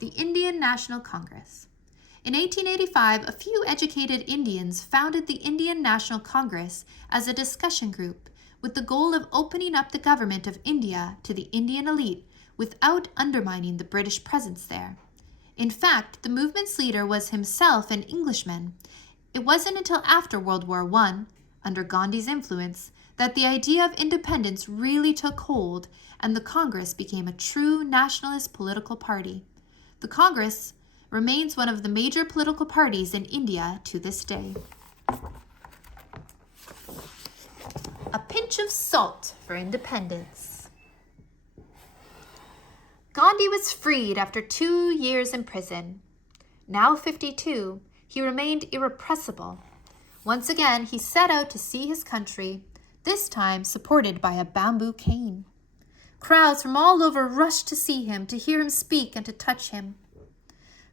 The Indian National Congress. In 1885, a few educated Indians founded the Indian National Congress as a discussion group with the goal of opening up the government of India to the Indian elite without undermining the British presence there. In fact, the movement's leader was himself an Englishman. It wasn't until after World War I, under Gandhi's influence, that the idea of independence really took hold and the Congress became a true nationalist political party. The Congress remains one of the major political parties in India to this day. A pinch of salt for independence. Gandhi was freed after 2 years in prison. Now 52, he remained irrepressible. Once again, he set out to see his country, this time supported by a bamboo cane. Crowds from all over rushed to see him, to hear him speak, and to touch him.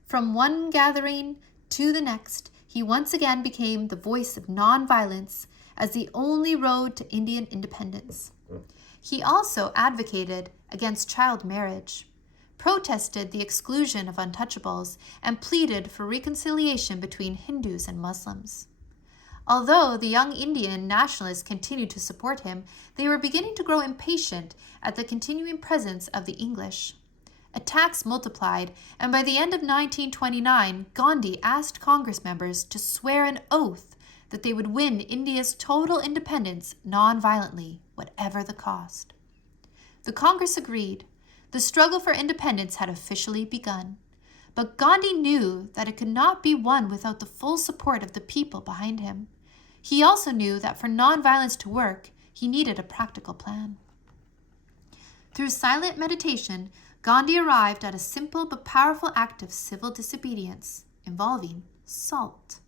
From one gathering to the next, he once again became the voice of non-violence as the only road to Indian independence. He also advocated against child marriage, protested the exclusion of untouchables, and pleaded for reconciliation between Hindus and Muslims. Although the young Indian nationalists continued to support him, they were beginning to grow impatient at the continuing presence of the English. Attacks multiplied, and by the end of 1929, Gandhi asked Congress members to swear an oath that they would win India's total independence non-violently, whatever the cost. The Congress agreed. The struggle for independence had officially begun. But Gandhi knew that it could not be won without the full support of the people behind him. He also knew that for non-violence to work, he needed a practical plan. Through silent meditation, Gandhi arrived at a simple but powerful act of civil disobedience involving salt.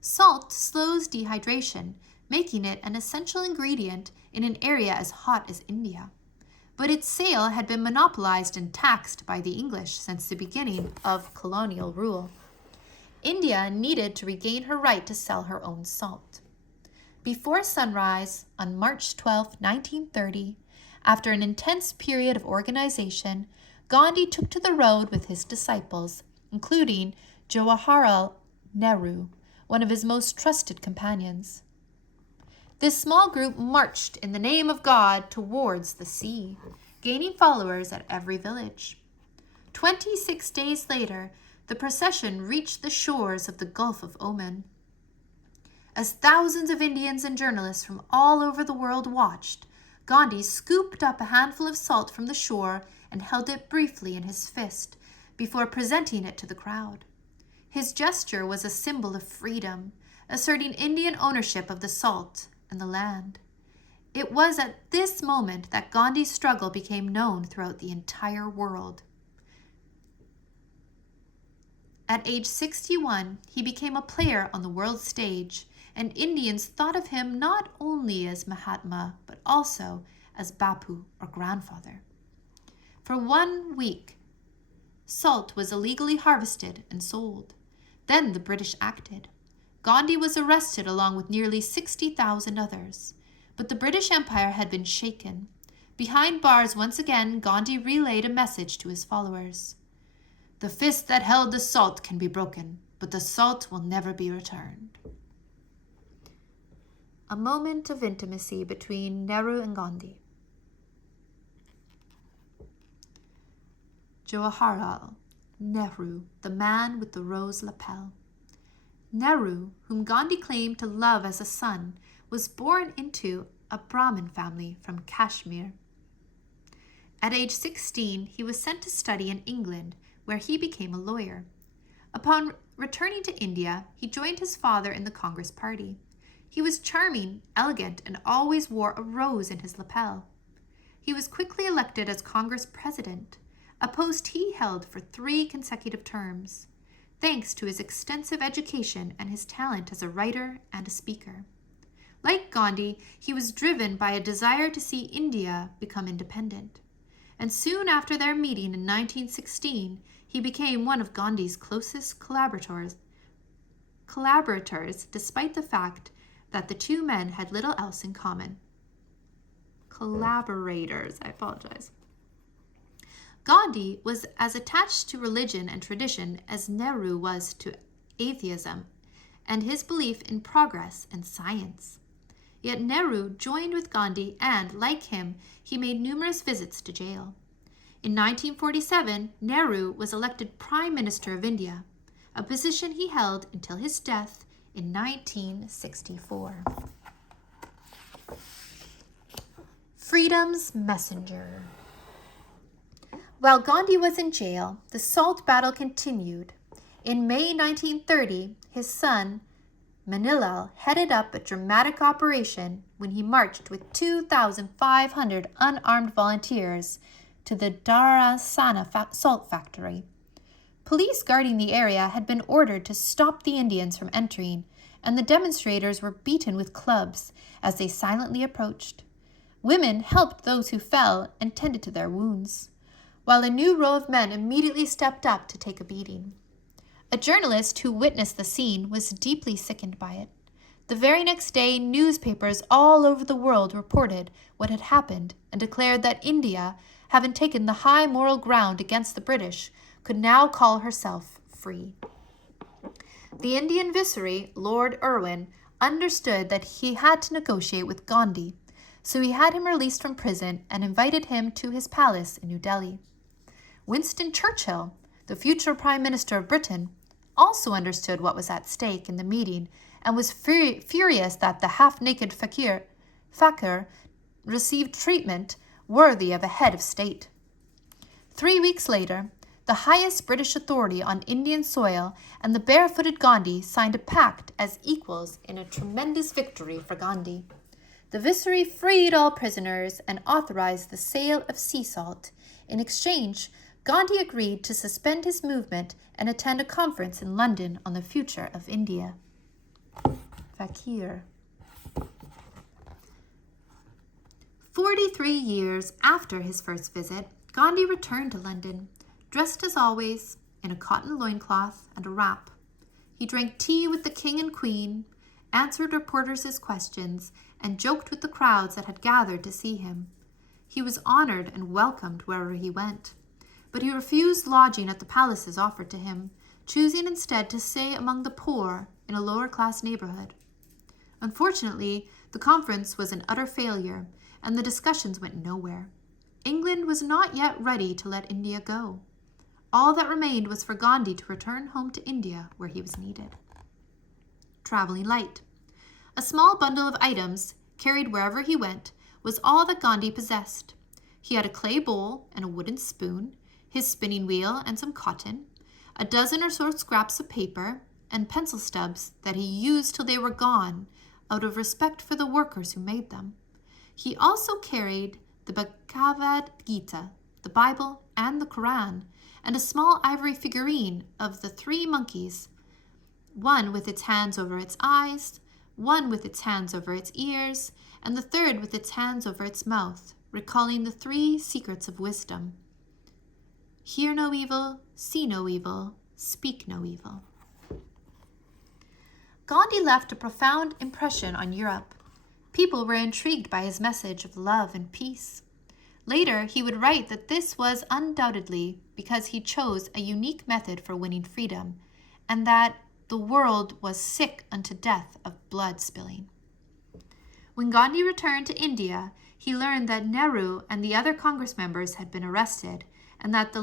Salt slows dehydration, making it an essential ingredient in an area as hot as India. But its sale had been monopolized and taxed by the English since the beginning of colonial rule. India needed to regain her right to sell her own salt. Before sunrise on March 12, 1930, after an intense period of organization, Gandhi took to the road with his disciples, including Jawaharlal Nehru, one of his most trusted companions. This small group marched in the name of God towards the sea, gaining followers at every village. 26 days later, the procession reached the shores of the Gulf of Oman. As thousands of Indians and journalists from all over the world watched, Gandhi scooped up a handful of salt from the shore and held it briefly in his fist before presenting it to the crowd. His gesture was a symbol of freedom, asserting Indian ownership of the salt and the land. It was at this moment that Gandhi's struggle became known throughout the entire world. At age 61, he became a player on the world stage, and Indians thought of him not only as Mahatma, but also as Bapu, or grandfather. For 1 week, salt was illegally harvested and sold. Then the British acted. Gandhi was arrested along with nearly 60,000 others. But the British Empire had been shaken. Behind bars once again, Gandhi relayed a message to his followers. The fist that held the salt can be broken, but the salt will never be returned. A moment of intimacy between Nehru and Gandhi. Jawaharlal Nehru, the man with the rose lapel. Nehru, whom Gandhi claimed to love as a son, was born into a Brahmin family from Kashmir. At age 16, he was sent to study in England, where he became a lawyer. Upon returning to India, he joined his father in the Congress Party. He was charming, elegant, and always wore a rose in his lapel. He was quickly elected as Congress President, a post he held for 3 consecutive terms, thanks to his extensive education and his talent as a writer and a speaker. Like Gandhi, he was driven by a desire to see India become independent. And soon after their meeting in 1916, he became one of Gandhi's closest collaborators, despite the fact that the two men had little else in common. Collaborators, I apologize. Gandhi was as attached to religion and tradition as Nehru was to atheism and his belief in progress and science. Yet Nehru joined with Gandhi and, like him, he made numerous visits to jail. In 1947, Nehru was elected Prime Minister of India, a position he held until his death in 1964. Freedom's Messenger. While Gandhi was in jail, the salt battle continued. In May 1930, his son, Manilal, headed up a dramatic operation when he marched with 2,500 unarmed volunteers to the Dharasana salt factory. Police guarding the area had been ordered to stop the Indians from entering, and the demonstrators were beaten with clubs as they silently approached. Women helped those who fell and tended to their wounds, while a new row of men immediately stepped up to take a beating. A journalist who witnessed the scene was deeply sickened by it. The very next day, newspapers all over the world reported what had happened and declared that India, having taken the high moral ground against the British, could now call herself free. The Indian Viceroy, Lord Irwin, understood that he had to negotiate with Gandhi, so he had him released from prison and invited him to his palace in New Delhi. Winston Churchill, the future Prime Minister of Britain, also understood what was at stake in the meeting and was furious that the half-naked fakir received treatment worthy of a head of state. 3 weeks later, the highest British authority on Indian soil and the barefooted Gandhi signed a pact as equals in a tremendous victory for Gandhi. The Viceroy freed all prisoners and authorized the sale of sea salt. In exchange, Gandhi agreed to suspend his movement and attend a conference in London on the future of India. Fakir. 43 years after his first visit, Gandhi returned to London, dressed as always in a cotton loincloth and a wrap. He drank tea with the king and queen, answered reporters' questions, and joked with the crowds that had gathered to see him. He was honored and welcomed wherever he went, but he refused lodging at the palaces offered to him, choosing instead to stay among the poor in a lower-class neighborhood. Unfortunately, the conference was an utter failure, and the discussions went nowhere. England was not yet ready to let India go. All that remained was for Gandhi to return home to India, where he was needed. Traveling light. A small bundle of items, carried wherever he went, was all that Gandhi possessed. He had a clay bowl and a wooden spoon, his spinning wheel and some cotton, a dozen or so scraps of paper, and pencil stubs that he used till they were gone, out of respect for the workers who made them. He also carried the Bhagavad Gita, the Bible, and the Quran, and a small ivory figurine of the 3 monkeys, one with its hands over its eyes, one with its hands over its ears, and the third with its hands over its mouth, recalling the 3 secrets of wisdom. Hear no evil, see no evil, speak no evil. Gandhi left a profound impression on Europe. People were intrigued by his message of love and peace. Later, he would write that this was undoubtedly because he chose a unique method for winning freedom, and that the world was sick unto death of blood spilling. When Gandhi returned to India, he learned that Nehru and the other Congress members had been arrested, and that the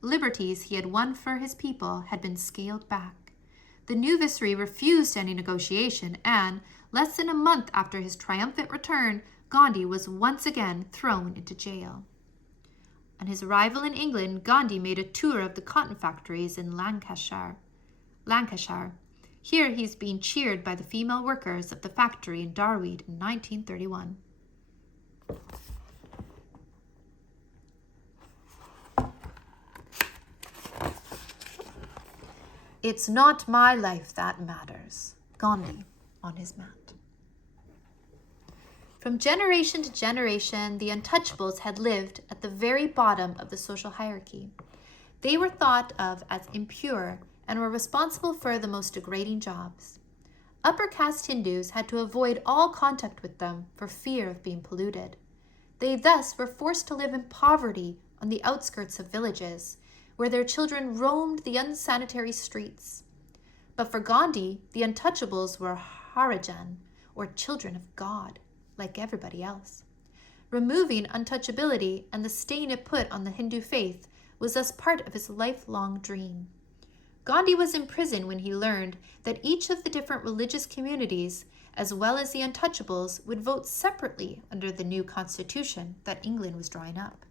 liberties he had won for his people had been scaled back. The new viceroy refused any negotiation, and, less than a month after his triumphant return, Gandhi was once again thrown into jail. On his arrival in England, Gandhi made a tour of the cotton factories in Lancashire. Here he's being cheered by the female workers of the factory in Darweed in 1931. It's not my life that matters. Gandhi on his mat. From generation to generation, the untouchables had lived at the very bottom of the social hierarchy. They were thought of as impure and were responsible for the most degrading jobs. Upper caste Hindus had to avoid all contact with them for fear of being polluted. They thus were forced to live in poverty on the outskirts of villages, where their children roamed the unsanitary streets. But for Gandhi, the untouchables were Harijan, or children of God, like everybody else. Removing untouchability and the stain it put on the Hindu faith was thus part of his lifelong dream. Gandhi was in prison when he learned that each of the different religious communities, as well as the untouchables, would vote separately under the new constitution that England was drawing up.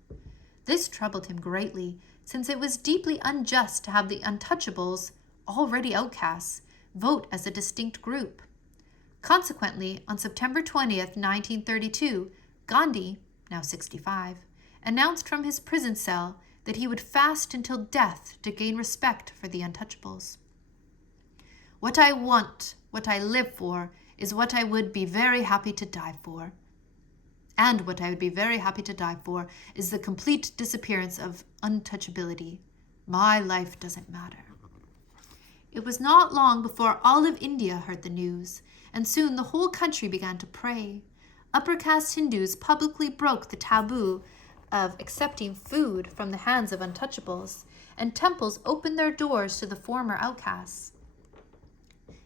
This troubled him greatly, since it was deeply unjust to have the untouchables, already outcasts, vote as a distinct group. Consequently, on September 20th, 1932, Gandhi, now 65, announced from his prison cell that he would fast until death to gain respect for the untouchables. What I want, what I live for, is what I would be very happy to die for. And what I would be very happy to die for is the complete disappearance of untouchability. My life doesn't matter. It was not long before all of India heard the news, and soon the whole country began to pray. Upper caste Hindus publicly broke the taboo of accepting food from the hands of untouchables, and temples opened their doors to the former outcasts.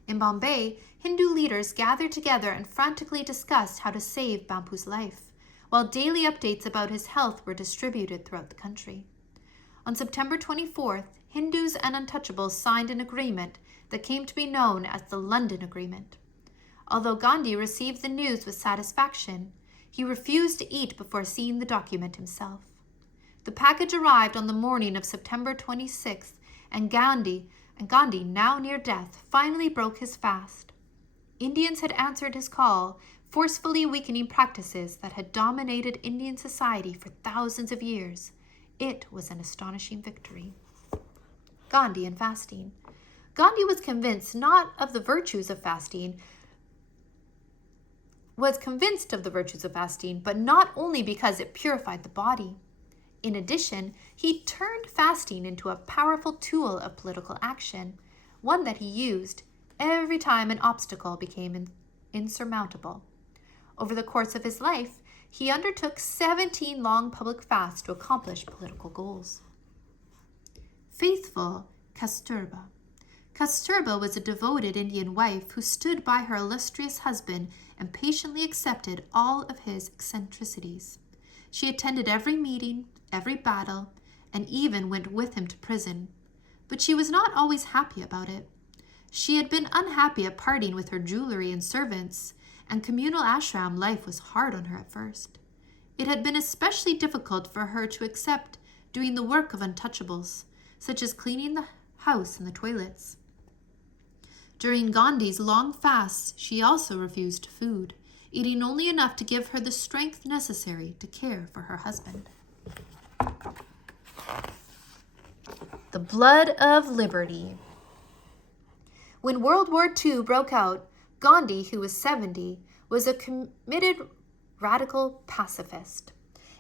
In Bombay, Hindu leaders gathered together and frantically discussed how to save Bampu's life, while daily updates about his health were distributed throughout the country. On September 24th, Hindus and untouchables signed an agreement that came to be known as the London Agreement. Although Gandhi received the news with satisfaction, he refused to eat before seeing the document himself. The package arrived on the morning of September 26th, and Gandhi, now near death, finally broke his fast. Indians had answered his call, forcefully weakening practices that had dominated Indian society for thousands of years. It was an astonishing victory. Gandhi and fasting. Gandhi was convinced of the virtues of fasting, but not only because it purified the body. In addition, he turned fasting into a powerful tool of political action, one that he used every time an obstacle became insurmountable. Over the course of his life, he undertook 17 long public fasts to accomplish political goals. Faithful Kasturba. Kasturba was a devoted Indian wife who stood by her illustrious husband and patiently accepted all of his eccentricities. She attended every meeting, every battle, and even went with him to prison. But she was not always happy about it. She had been unhappy at parting with her jewelry and servants, and communal ashram life was hard on her at first. It had been especially difficult for her to accept doing the work of untouchables, such as cleaning the house and the toilets. During Gandhi's long fasts, she also refused food, eating only enough to give her the strength necessary to care for her husband. The blood of liberty. When World War II broke out, Gandhi, who was 70, was a committed radical pacifist.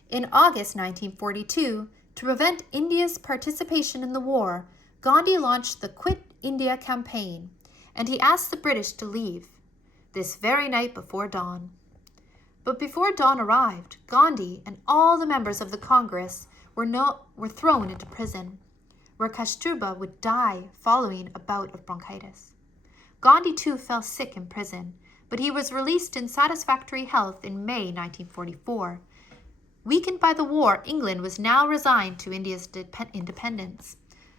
In August 1942, to prevent India's participation in the war, Gandhi launched the Quit India campaign, and he asked the British to leave, this very night before dawn. But before dawn arrived, Gandhi and all the members of the Congress were thrown into prison, where Kasturba would die following a bout of bronchitis. Gandhi too fell sick in prison, but he was released in satisfactory health in May 1944. Weakened by the war, England was now resigned to India's independence.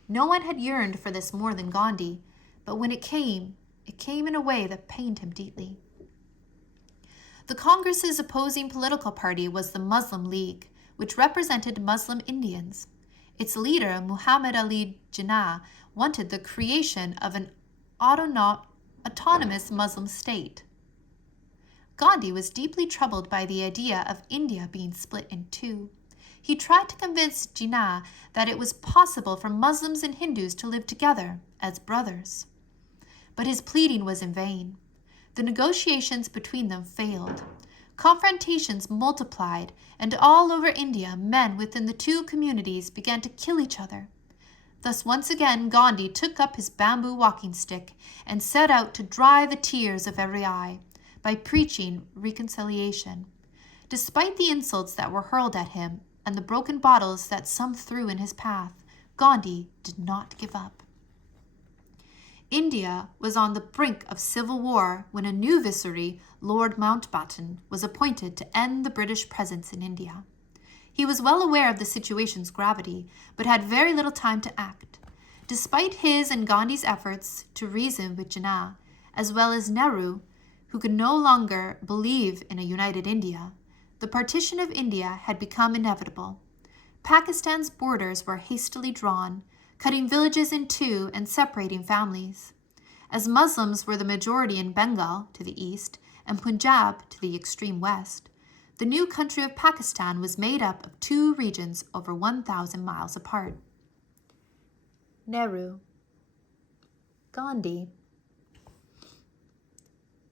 No one had yearned for this more than Gandhi, but when it came in a way that pained him deeply. The Congress's opposing political party was the Muslim League, which represented Muslim Indians. Its leader, Muhammad Ali Jinnah, wanted the creation of an autonomous Muslim state. Gandhi was deeply troubled by the idea of India being split in two. He tried to convince Jinnah that it was possible for Muslims and Hindus to live together as brothers. But his pleading was in vain. The negotiations between them failed. Confrontations multiplied, and all over India, men within the two communities began to kill each other. Thus once again Gandhi took up his bamboo walking stick and set out to dry the tears of every eye by preaching reconciliation. Despite the insults that were hurled at him and the broken bottles that some threw in his path, Gandhi did not give up. India was on the brink of civil war when a new viceroy, Lord Mountbatten, was appointed to end the British presence in India. He was well aware of the situation's gravity, but had very little time to act. Despite his and Gandhi's efforts to reason with Jinnah, as well as Nehru, who could no longer believe in a united India, the partition of India had become inevitable. Pakistan's borders were hastily drawn, cutting villages in two and separating families. As Muslims were the majority in Bengal to the east and Punjab to the extreme west, the new country of Pakistan was made up of two regions over 1,000 miles apart. Nehru, Gandhi,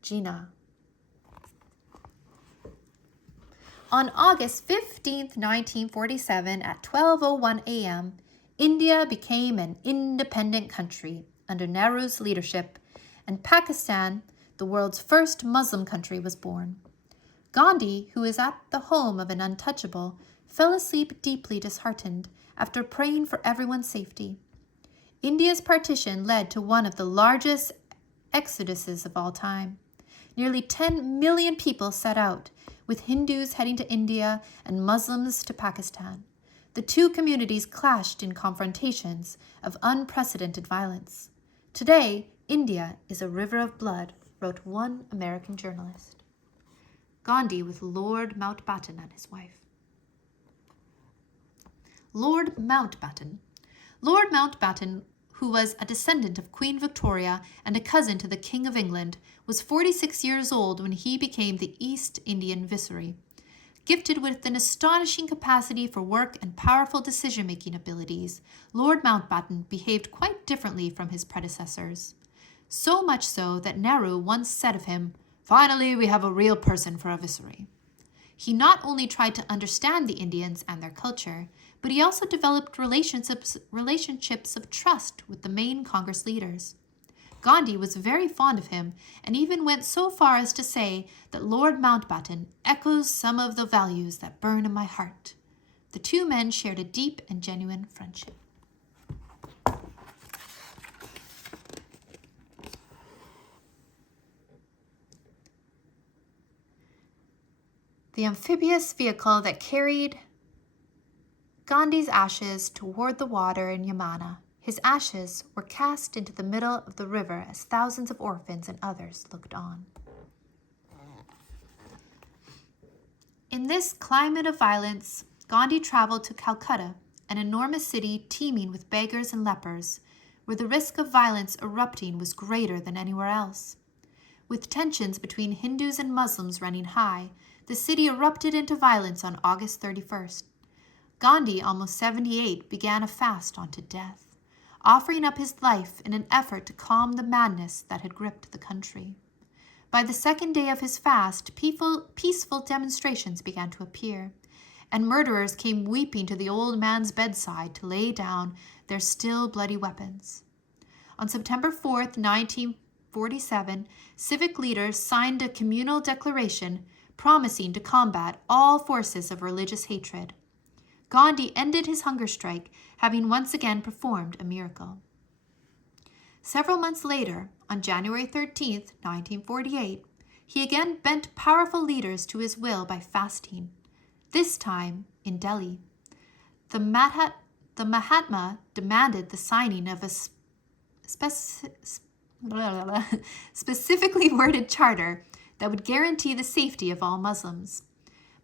Jinnah. On August 15, 1947, at 12:01 a.m., India became an independent country under Nehru's leadership, and Pakistan, the world's first Muslim country, was born. Gandhi, who is at the home of an untouchable, fell asleep deeply disheartened after praying for everyone's safety. India's partition led to one of the largest exoduses of all time. Nearly 10 million people set out, with Hindus heading to India and Muslims to Pakistan. The two communities clashed in confrontations of unprecedented violence. Today, India is a river of blood, wrote one American journalist. Gandhi with Lord Mountbatten and his wife. Lord Mountbatten. Lord Mountbatten, who was a descendant of Queen Victoria and a cousin to the King of England, was 46 years old when he became the East Indian Viceroy. Gifted with an astonishing capacity for work and powerful decision-making abilities, Lord Mountbatten behaved quite differently from his predecessors. So much so that Nehru once said of him, "Finally, we have a real person for a viceroy." He not only tried to understand the Indians and their culture, but he also developed relationships of trust with the main Congress leaders. Gandhi was very fond of him and even went so far as to say that Lord Mountbatten echoes some of the values that burn in my heart. The two men shared a deep and genuine friendship. The amphibious vehicle that carried Gandhi's ashes toward the water in Yamuna. His ashes were cast into the middle of the river as thousands of orphans and others looked on. In this climate of violence, Gandhi traveled to Calcutta, an enormous city teeming with beggars and lepers, where the risk of violence erupting was greater than anywhere else. With tensions between Hindus and Muslims running high, the city erupted into violence on August 31st. Gandhi, almost 78, began a fast unto death, offering up his life in an effort to calm the madness that had gripped the country. By the second day of his fast, peaceful demonstrations began to appear, and murderers came weeping to the old man's bedside to lay down their still bloody weapons. On September 4th, 1947, civic leaders signed a communal declaration promising to combat all forces of religious hatred. Gandhi ended his hunger strike, having once again performed a miracle. Several months later, on January 13, 1948, he again bent powerful leaders to his will by fasting, this time in Delhi. The Mahatma demanded the signing of a specifically worded charter that would guarantee the safety of all Muslims.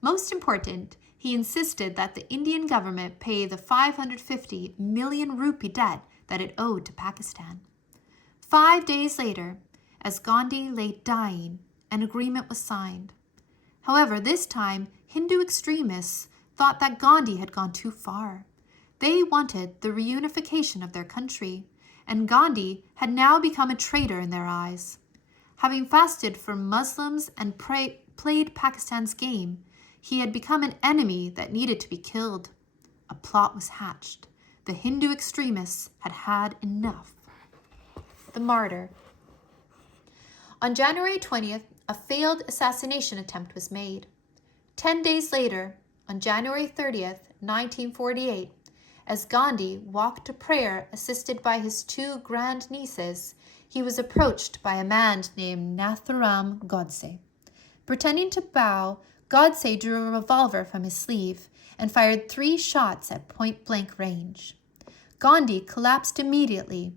Most important, he insisted that the Indian government pay the 550 million rupee debt that it owed to Pakistan. 5 days later, as Gandhi lay dying, an agreement was signed. However, this time, Hindu extremists thought that Gandhi had gone too far. They wanted the reunification of their country, and Gandhi had now become a traitor in their eyes. Having fasted for Muslims and played Pakistan's game, he had become an enemy that needed to be killed. A plot was hatched. The Hindu extremists had had enough. The martyr. On January 20th, a failed assassination attempt was made. 10 days later, on January 30th, 1948, as Gandhi walked to prayer assisted by his 2 grandnieces, he was approached by a man named Nathuram Godse. Pretending to bow, Godse drew a revolver from his sleeve and fired 3 shots at point-blank range. Gandhi collapsed immediately.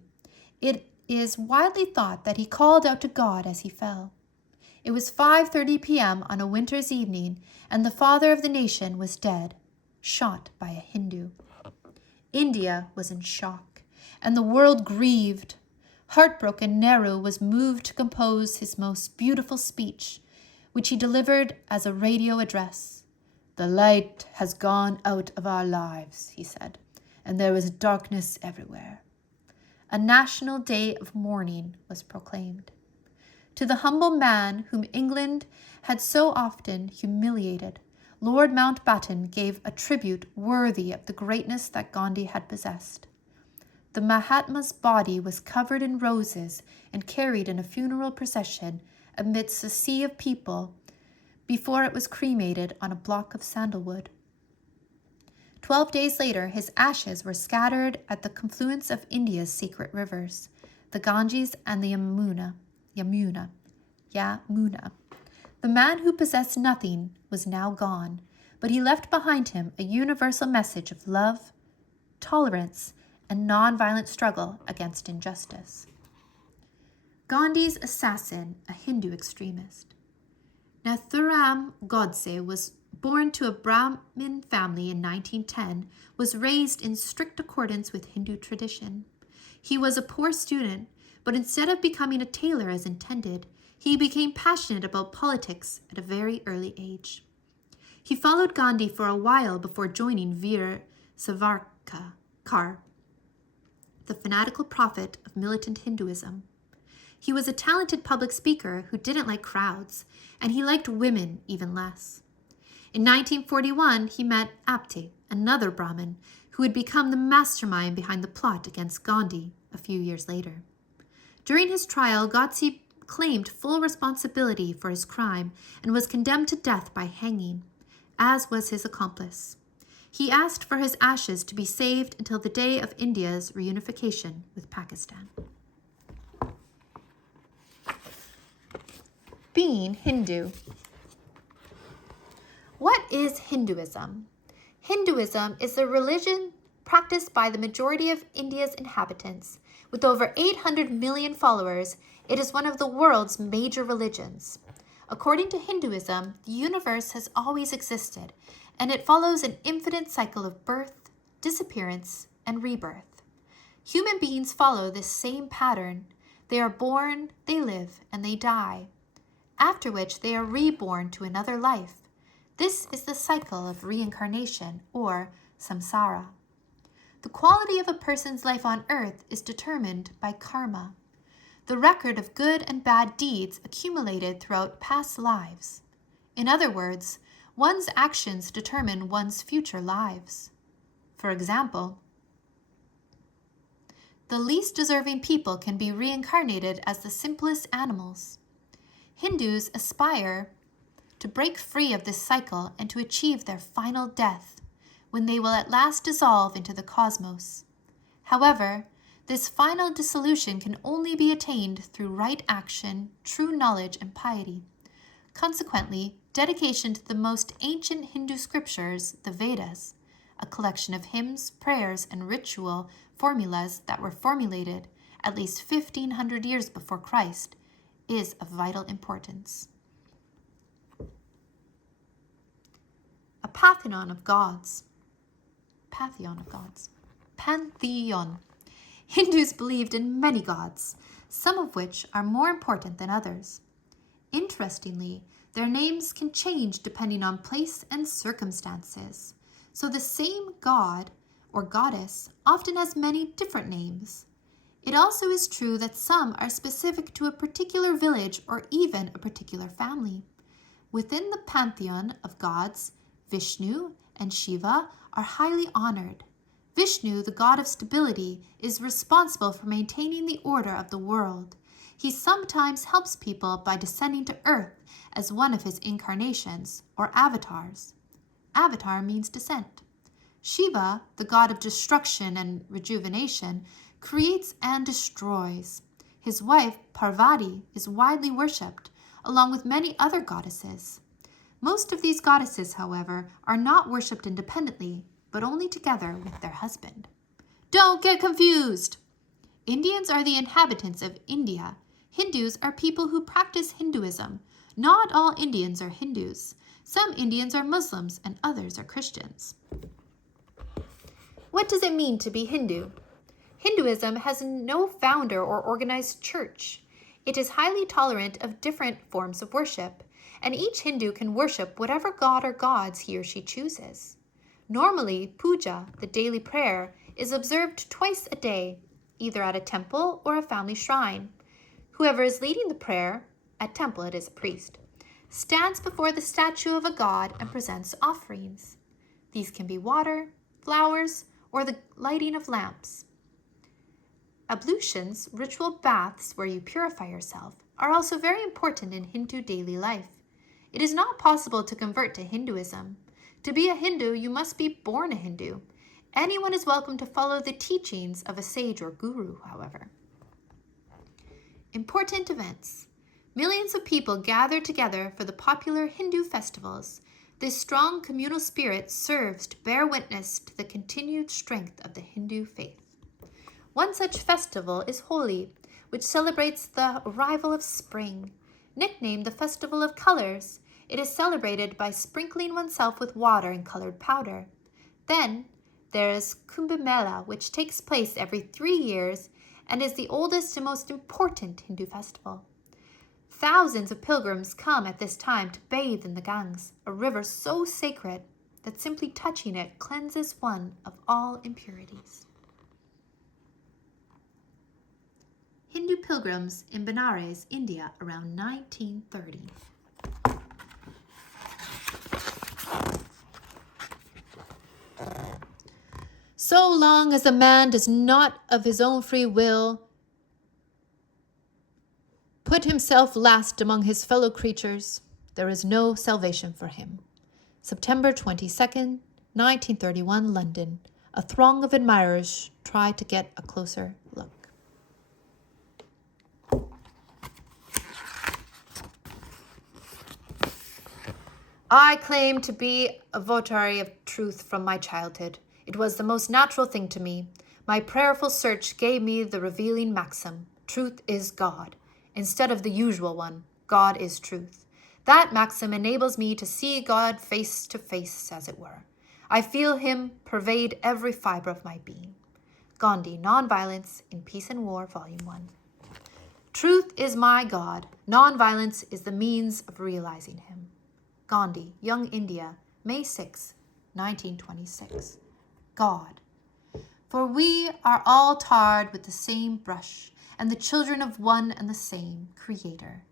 It is widely thought that he called out to God as he fell. It was 5:30 p.m. on a winter's evening, and the father of the nation was dead, shot by a Hindu. India was in shock, and the world grieved. Heartbroken, Nehru was moved to compose his most beautiful speech, which he delivered as a radio address. "The light has gone out of our lives," he said, "and there is darkness everywhere." A national day of mourning was proclaimed. To the humble man whom England had so often humiliated, Lord Mountbatten gave a tribute worthy of the greatness that Gandhi had possessed. The Mahatma's body was covered in roses and carried in a funeral procession amidst a sea of people before it was cremated on a block of sandalwood. 12 days later, his ashes were scattered at the confluence of India's secret rivers, the Ganges and the Yamuna. The man who possessed nothing was now gone, but he left behind him a universal message of love, tolerance, and nonviolent struggle against injustice. Gandhi's assassin, a Hindu extremist. Nathuram Godse was born to a Brahmin family in 1910, was raised in strict accordance with Hindu tradition. He was a poor student, but instead of becoming a tailor as intended, he became passionate about politics at a very early age. He followed Gandhi for a while before joining Veer Savarkar, the fanatical prophet of militant Hinduism. He was a talented public speaker who didn't like crowds, and he liked women even less. In 1941, he met Apte, another Brahmin, who would become the mastermind behind the plot against Gandhi a few years later. During his trial, Godse claimed full responsibility for his crime and was condemned to death by hanging, as was his accomplice. He asked for his ashes to be saved until the day of India's reunification with Pakistan. Being Hindu. What is Hinduism? Hinduism is a religion practiced by the majority of India's inhabitants. With over 800 million followers, it is one of the world's major religions. According to Hinduism, the universe has always existed, and it follows an infinite cycle of birth, disappearance, and rebirth. Human beings follow this same pattern. They are born, they live, and they die, after which they are reborn to another life. This is the cycle of reincarnation, or samsara. The quality of a person's life on earth is determined by karma, the record of good and bad deeds accumulated throughout past lives. In other words, one's actions determine one's future lives. For example, the least deserving people can be reincarnated as the simplest animals. Hindus aspire to break free of this cycle and to achieve their final death, when they will at last dissolve into the cosmos. However, this final dissolution can only be attained through right action, true knowledge, and piety. Consequently, dedication to the most ancient Hindu scriptures, the Vedas, a collection of hymns, prayers, and ritual formulas that were formulated at least 1,500 years before Christ, is of vital importance. A pantheon of gods. Pantheon of gods. Pantheon. Hindus believed in many gods, some of which are more important than others. Interestingly, their names can change depending on place and circumstances. So the same god or goddess often has many different names. It also is true that some are specific to a particular village or even a particular family. Within the pantheon of gods, Vishnu and Shiva are highly honored. Vishnu, the god of stability, is responsible for maintaining the order of the world. He sometimes helps people by descending to earth as one of his incarnations, or avatars. Avatar means descent. Shiva, the god of destruction and rejuvenation, creates and destroys. His wife, Parvati, is widely worshipped, along with many other goddesses. Most of these goddesses, however, are not worshipped independently, but only together with their husband. Don't get confused! Indians are the inhabitants of India. Hindus are people who practice Hinduism. Not all Indians are Hindus. Some Indians are Muslims and others are Christians. What does it mean to be Hindu? Hinduism has no founder or organized church. It is highly tolerant of different forms of worship, and each Hindu can worship whatever god or gods he or she chooses. Normally, puja, the daily prayer, is observed twice a day, either at a temple or a family shrine. Whoever is leading the prayer, at temple it is a priest, stands before the statue of a god and presents offerings. These can be water, flowers, or the lighting of lamps. Ablutions, ritual baths where you purify yourself, are also very important in Hindu daily life. It is not possible to convert to Hinduism. To be a Hindu, you must be born a Hindu. Anyone is welcome to follow the teachings of a sage or guru, however. Important events. Millions of people gather together for the popular Hindu festivals. This strong communal spirit serves to bear witness to the continued strength of the Hindu faith. One such festival is Holi, which celebrates the arrival of spring. Nicknamed the Festival of Colors, it is celebrated by sprinkling oneself with water and colored powder. Then there is Kumbh Mela, which takes place every 3 years and is the oldest and most important Hindu festival. Thousands of pilgrims come at this time to bathe in the Ganges, a river so sacred that simply touching it cleanses one of all impurities. Hindu pilgrims in Benares, India, around 1930. So long as a man does not of his own free will put himself last among his fellow creatures, there is no salvation for him. September 22nd, 1931, London. A throng of admirers try to get a closer look. I claim to be a votary of truth from my childhood. It was the most natural thing to me. My prayerful search gave me the revealing maxim, truth is God, instead of the usual one, God is truth. That maxim enables me to see God face to face, as it were. I feel him pervade every fiber of my being. Gandhi, Nonviolence in Peace and War, Volume 1. Truth is my God. Nonviolence is the means of realizing him. Ghandi, Young India, May 6, 1926. God. For we are all tarred with the same brush, and the children of one and the same Creator.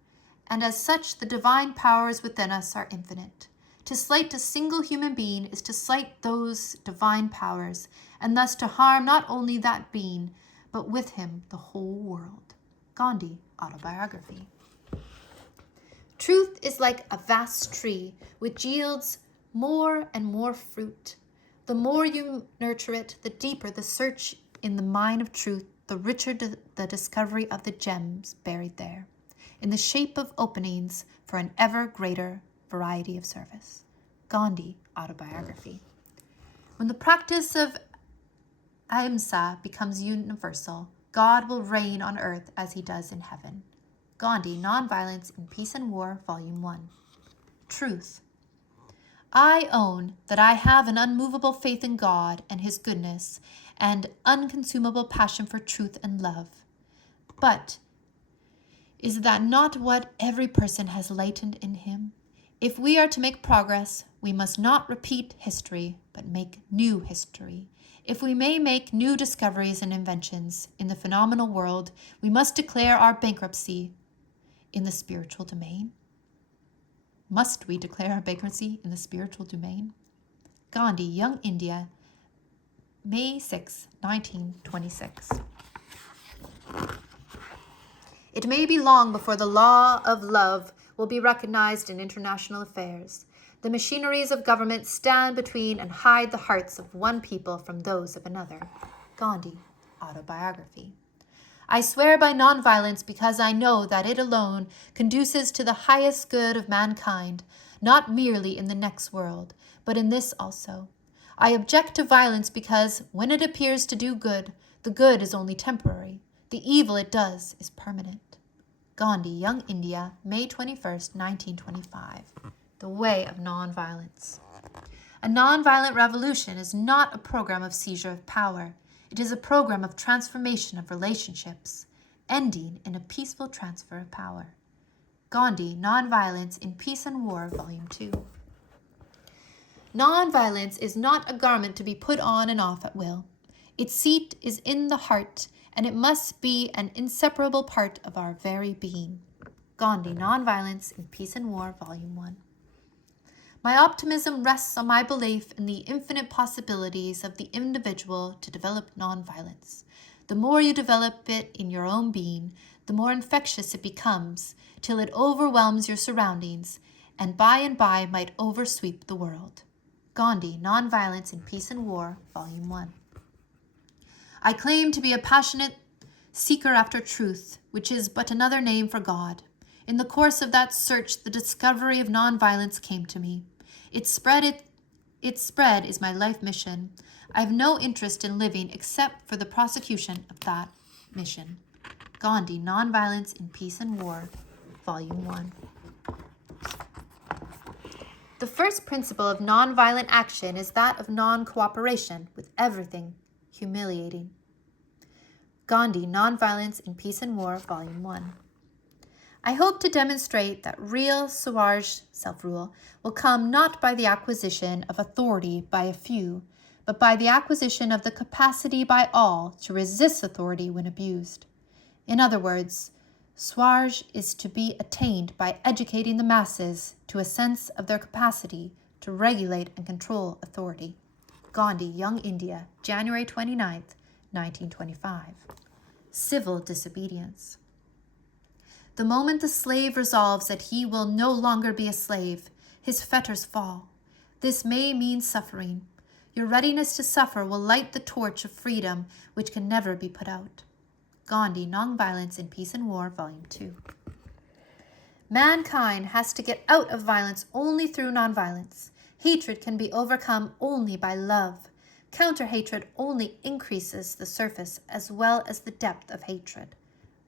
And as such, the divine powers within us are infinite. To slight a single human being is to slight those divine powers, and thus to harm not only that being, but with him the whole world. Gandhi, Autobiography. Truth is like a vast tree which yields more and more fruit. The more you nurture it, the deeper the search in the mine of truth, the richer the discovery of the gems buried there, in the shape of openings for an ever greater variety of service. Gandhi, Autobiography. When the practice of ahimsa becomes universal, God will reign on earth as he does in heaven. Gandhi, Nonviolence in Peace and War, Volume 1. Truth. I own that I have an unmovable faith in God and his goodness, and unconsumable passion for truth and love. But is that not what every person has latent in him? If we are to make progress, we must not repeat history, but make new history. If we may make new discoveries and inventions in the phenomenal world, we must declare our bankruptcy in the spiritual domain. Must we declare our bankruptcy in the spiritual domain? Gandhi, Young India, May 6, 1926. It may be long before the law of love will be recognized in international affairs. The machineries of government stand between and hide the hearts of one people from those of another. Gandhi, Autobiography. I swear by nonviolence because I know that it alone conduces to the highest good of mankind, not merely in the next world, but in this also. I object to violence because when it appears to do good, the good is only temporary. The evil it does is permanent. Gandhi, Young India, May 21st, 1925. The Way of Nonviolence. A nonviolent revolution is not a program of seizure of power. It is a program of transformation of relationships, ending in a peaceful transfer of power. Gandhi, Nonviolence in Peace and War, Volume 2. Nonviolence is not a garment to be put on and off at will. Its seat is in the heart, and it must be an inseparable part of our very being. Gandhi, Nonviolence in Peace and War, Volume 1. My optimism rests on my belief in the infinite possibilities of the individual to develop nonviolence. The more you develop it in your own being, the more infectious it becomes, till it overwhelms your surroundings, and by might oversweep the world. Gandhi, Nonviolence in Peace and War, Volume 1. I claim to be a passionate seeker after truth, which is but another name for God. In the course of that search, the discovery of nonviolence came to me. Its spread is my life mission. I have no interest in living except for the prosecution of that mission. Gandhi, Nonviolence in Peace and War, Volume 1. The first principle of nonviolent action is that of non-cooperation with everything humiliating. Gandhi, Nonviolence in Peace and War, Volume 1. I hope to demonstrate that real Swaraj self-rule will come not by the acquisition of authority by a few, but by the acquisition of the capacity by all to resist authority when abused. In other words, Swaraj is to be attained by educating the masses to a sense of their capacity to regulate and control authority. Gandhi, Young India, January 29th, 1925. Civil disobedience. The moment the slave resolves that he will no longer be a slave, his fetters fall. This may mean suffering. Your readiness to suffer will light the torch of freedom which can never be put out. Gandhi, Nonviolence in Peace and War, Volume 2. Mankind has to get out of violence only through nonviolence. Hatred can be overcome only by love. Counter-hatred only increases the surface as well as the depth of hatred.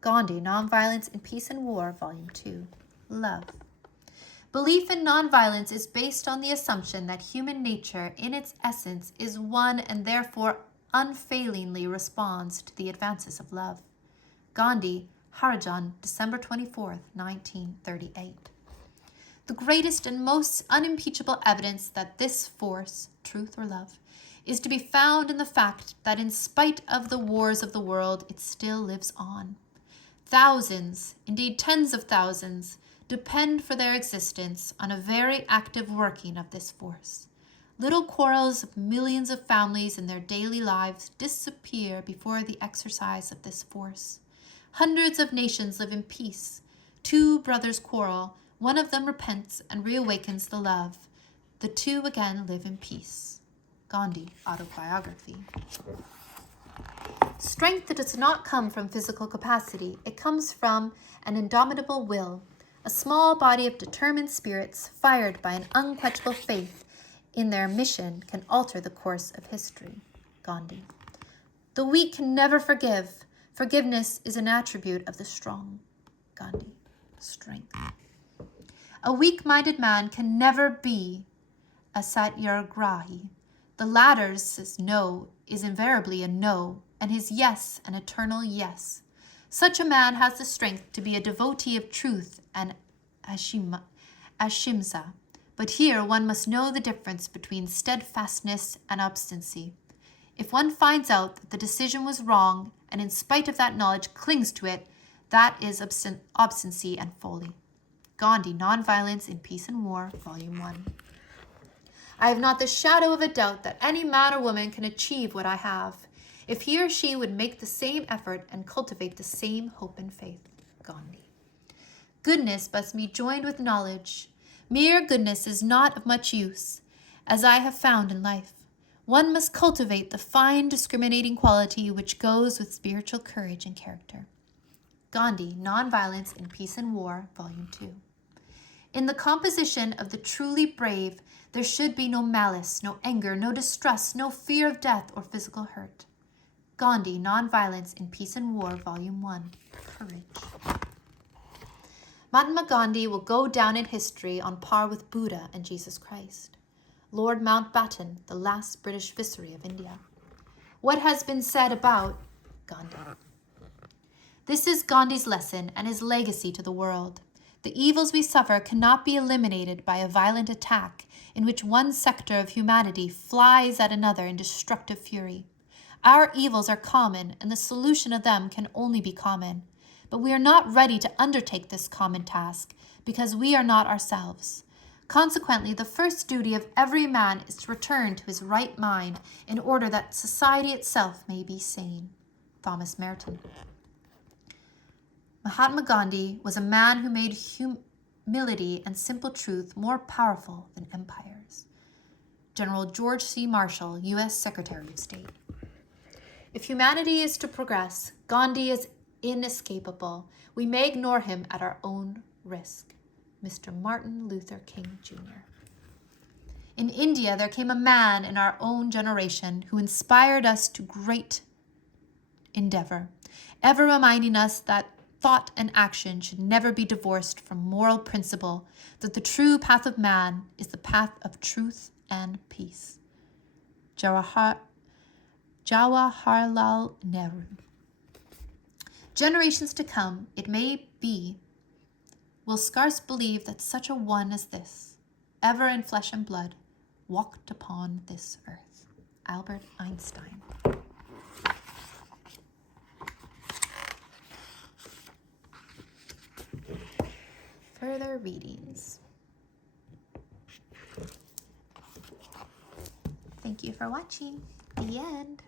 Gandhi, Nonviolence in Peace and War, Volume 2. Love. Belief in nonviolence is based on the assumption that human nature, in its essence, is one and therefore unfailingly responds to the advances of love. Gandhi, Harijan, December 24th, 1938. The greatest and most unimpeachable evidence that this force, truth or love, is to be found in the fact that in spite of the wars of the world, it still lives on. Thousands, indeed tens of thousands, depend for their existence on a very active working of this force. Little quarrels of millions of families in their daily lives disappear before the exercise of this force. Hundreds of nations live in peace. Two brothers quarrel, one of them repents and reawakens the love. The two again live in peace. Gandhi, Autobiography. Strength does not come from physical capacity. It comes from an indomitable will, a small body of determined spirits fired by an unquenchable faith in their mission can alter the course of history. Gandhi. The weak can never forgive. Forgiveness is an attribute of the strong. Gandhi. Strength. A weak-minded man can never be asatyagrahi. The latter's no is invariably a no, and his yes an eternal yes. Such a man has the strength to be a devotee of truth and ashimsa. But here one must know the difference between steadfastness and obstinacy. If one finds out that the decision was wrong, and in spite of that knowledge clings to it, that is obstinacy and folly. Gandhi, Nonviolence in Peace and War, Volume 1. I have not the shadow of a doubt that any man or woman can achieve what I have, if he or she would make the same effort and cultivate the same hope and faith. Gandhi. Goodness must be joined with knowledge. Mere goodness is not of much use, as I have found in life. One must cultivate the fine discriminating quality which goes with spiritual courage and character. Gandhi, Nonviolence in Peace and War, Volume 2. In the composition of the truly brave, there should be no malice, no anger, no distrust, no fear of death or physical hurt. Gandhi, Nonviolence in Peace and War, Volume 1. Courage. Mahatma Gandhi will go down in history on par with Buddha and Jesus Christ. Lord Mountbatten, the last British Viceroy of India. What has been said about Gandhi? This is Gandhi's lesson and his legacy to the world. The evils we suffer cannot be eliminated by a violent attack in which one sector of humanity flies at another in destructive fury. Our evils are common, and the solution of them can only be common. But we are not ready to undertake this common task because we are not ourselves. Consequently, the first duty of every man is to return to his right mind in order that society itself may be sane. Thomas Merton. Mahatma Gandhi was a man who made humility and simple truth more powerful than empires. General George C. Marshall, U.S. Secretary of State. If humanity is to progress, Gandhi is inescapable. We may ignore him at our own risk. Mr. Martin Luther King, Jr. In India, there came a man in our own generation who inspired us to great endeavor, ever reminding us that thought and action should never be divorced from moral principle, that the true path of man is the path of truth and peace. Jawaharlal Nehru. Generations to come, it may be, will scarce believe that such a one as this, ever in flesh and blood, walked upon this earth. Albert Einstein. Further readings. Thank you for watching. The end.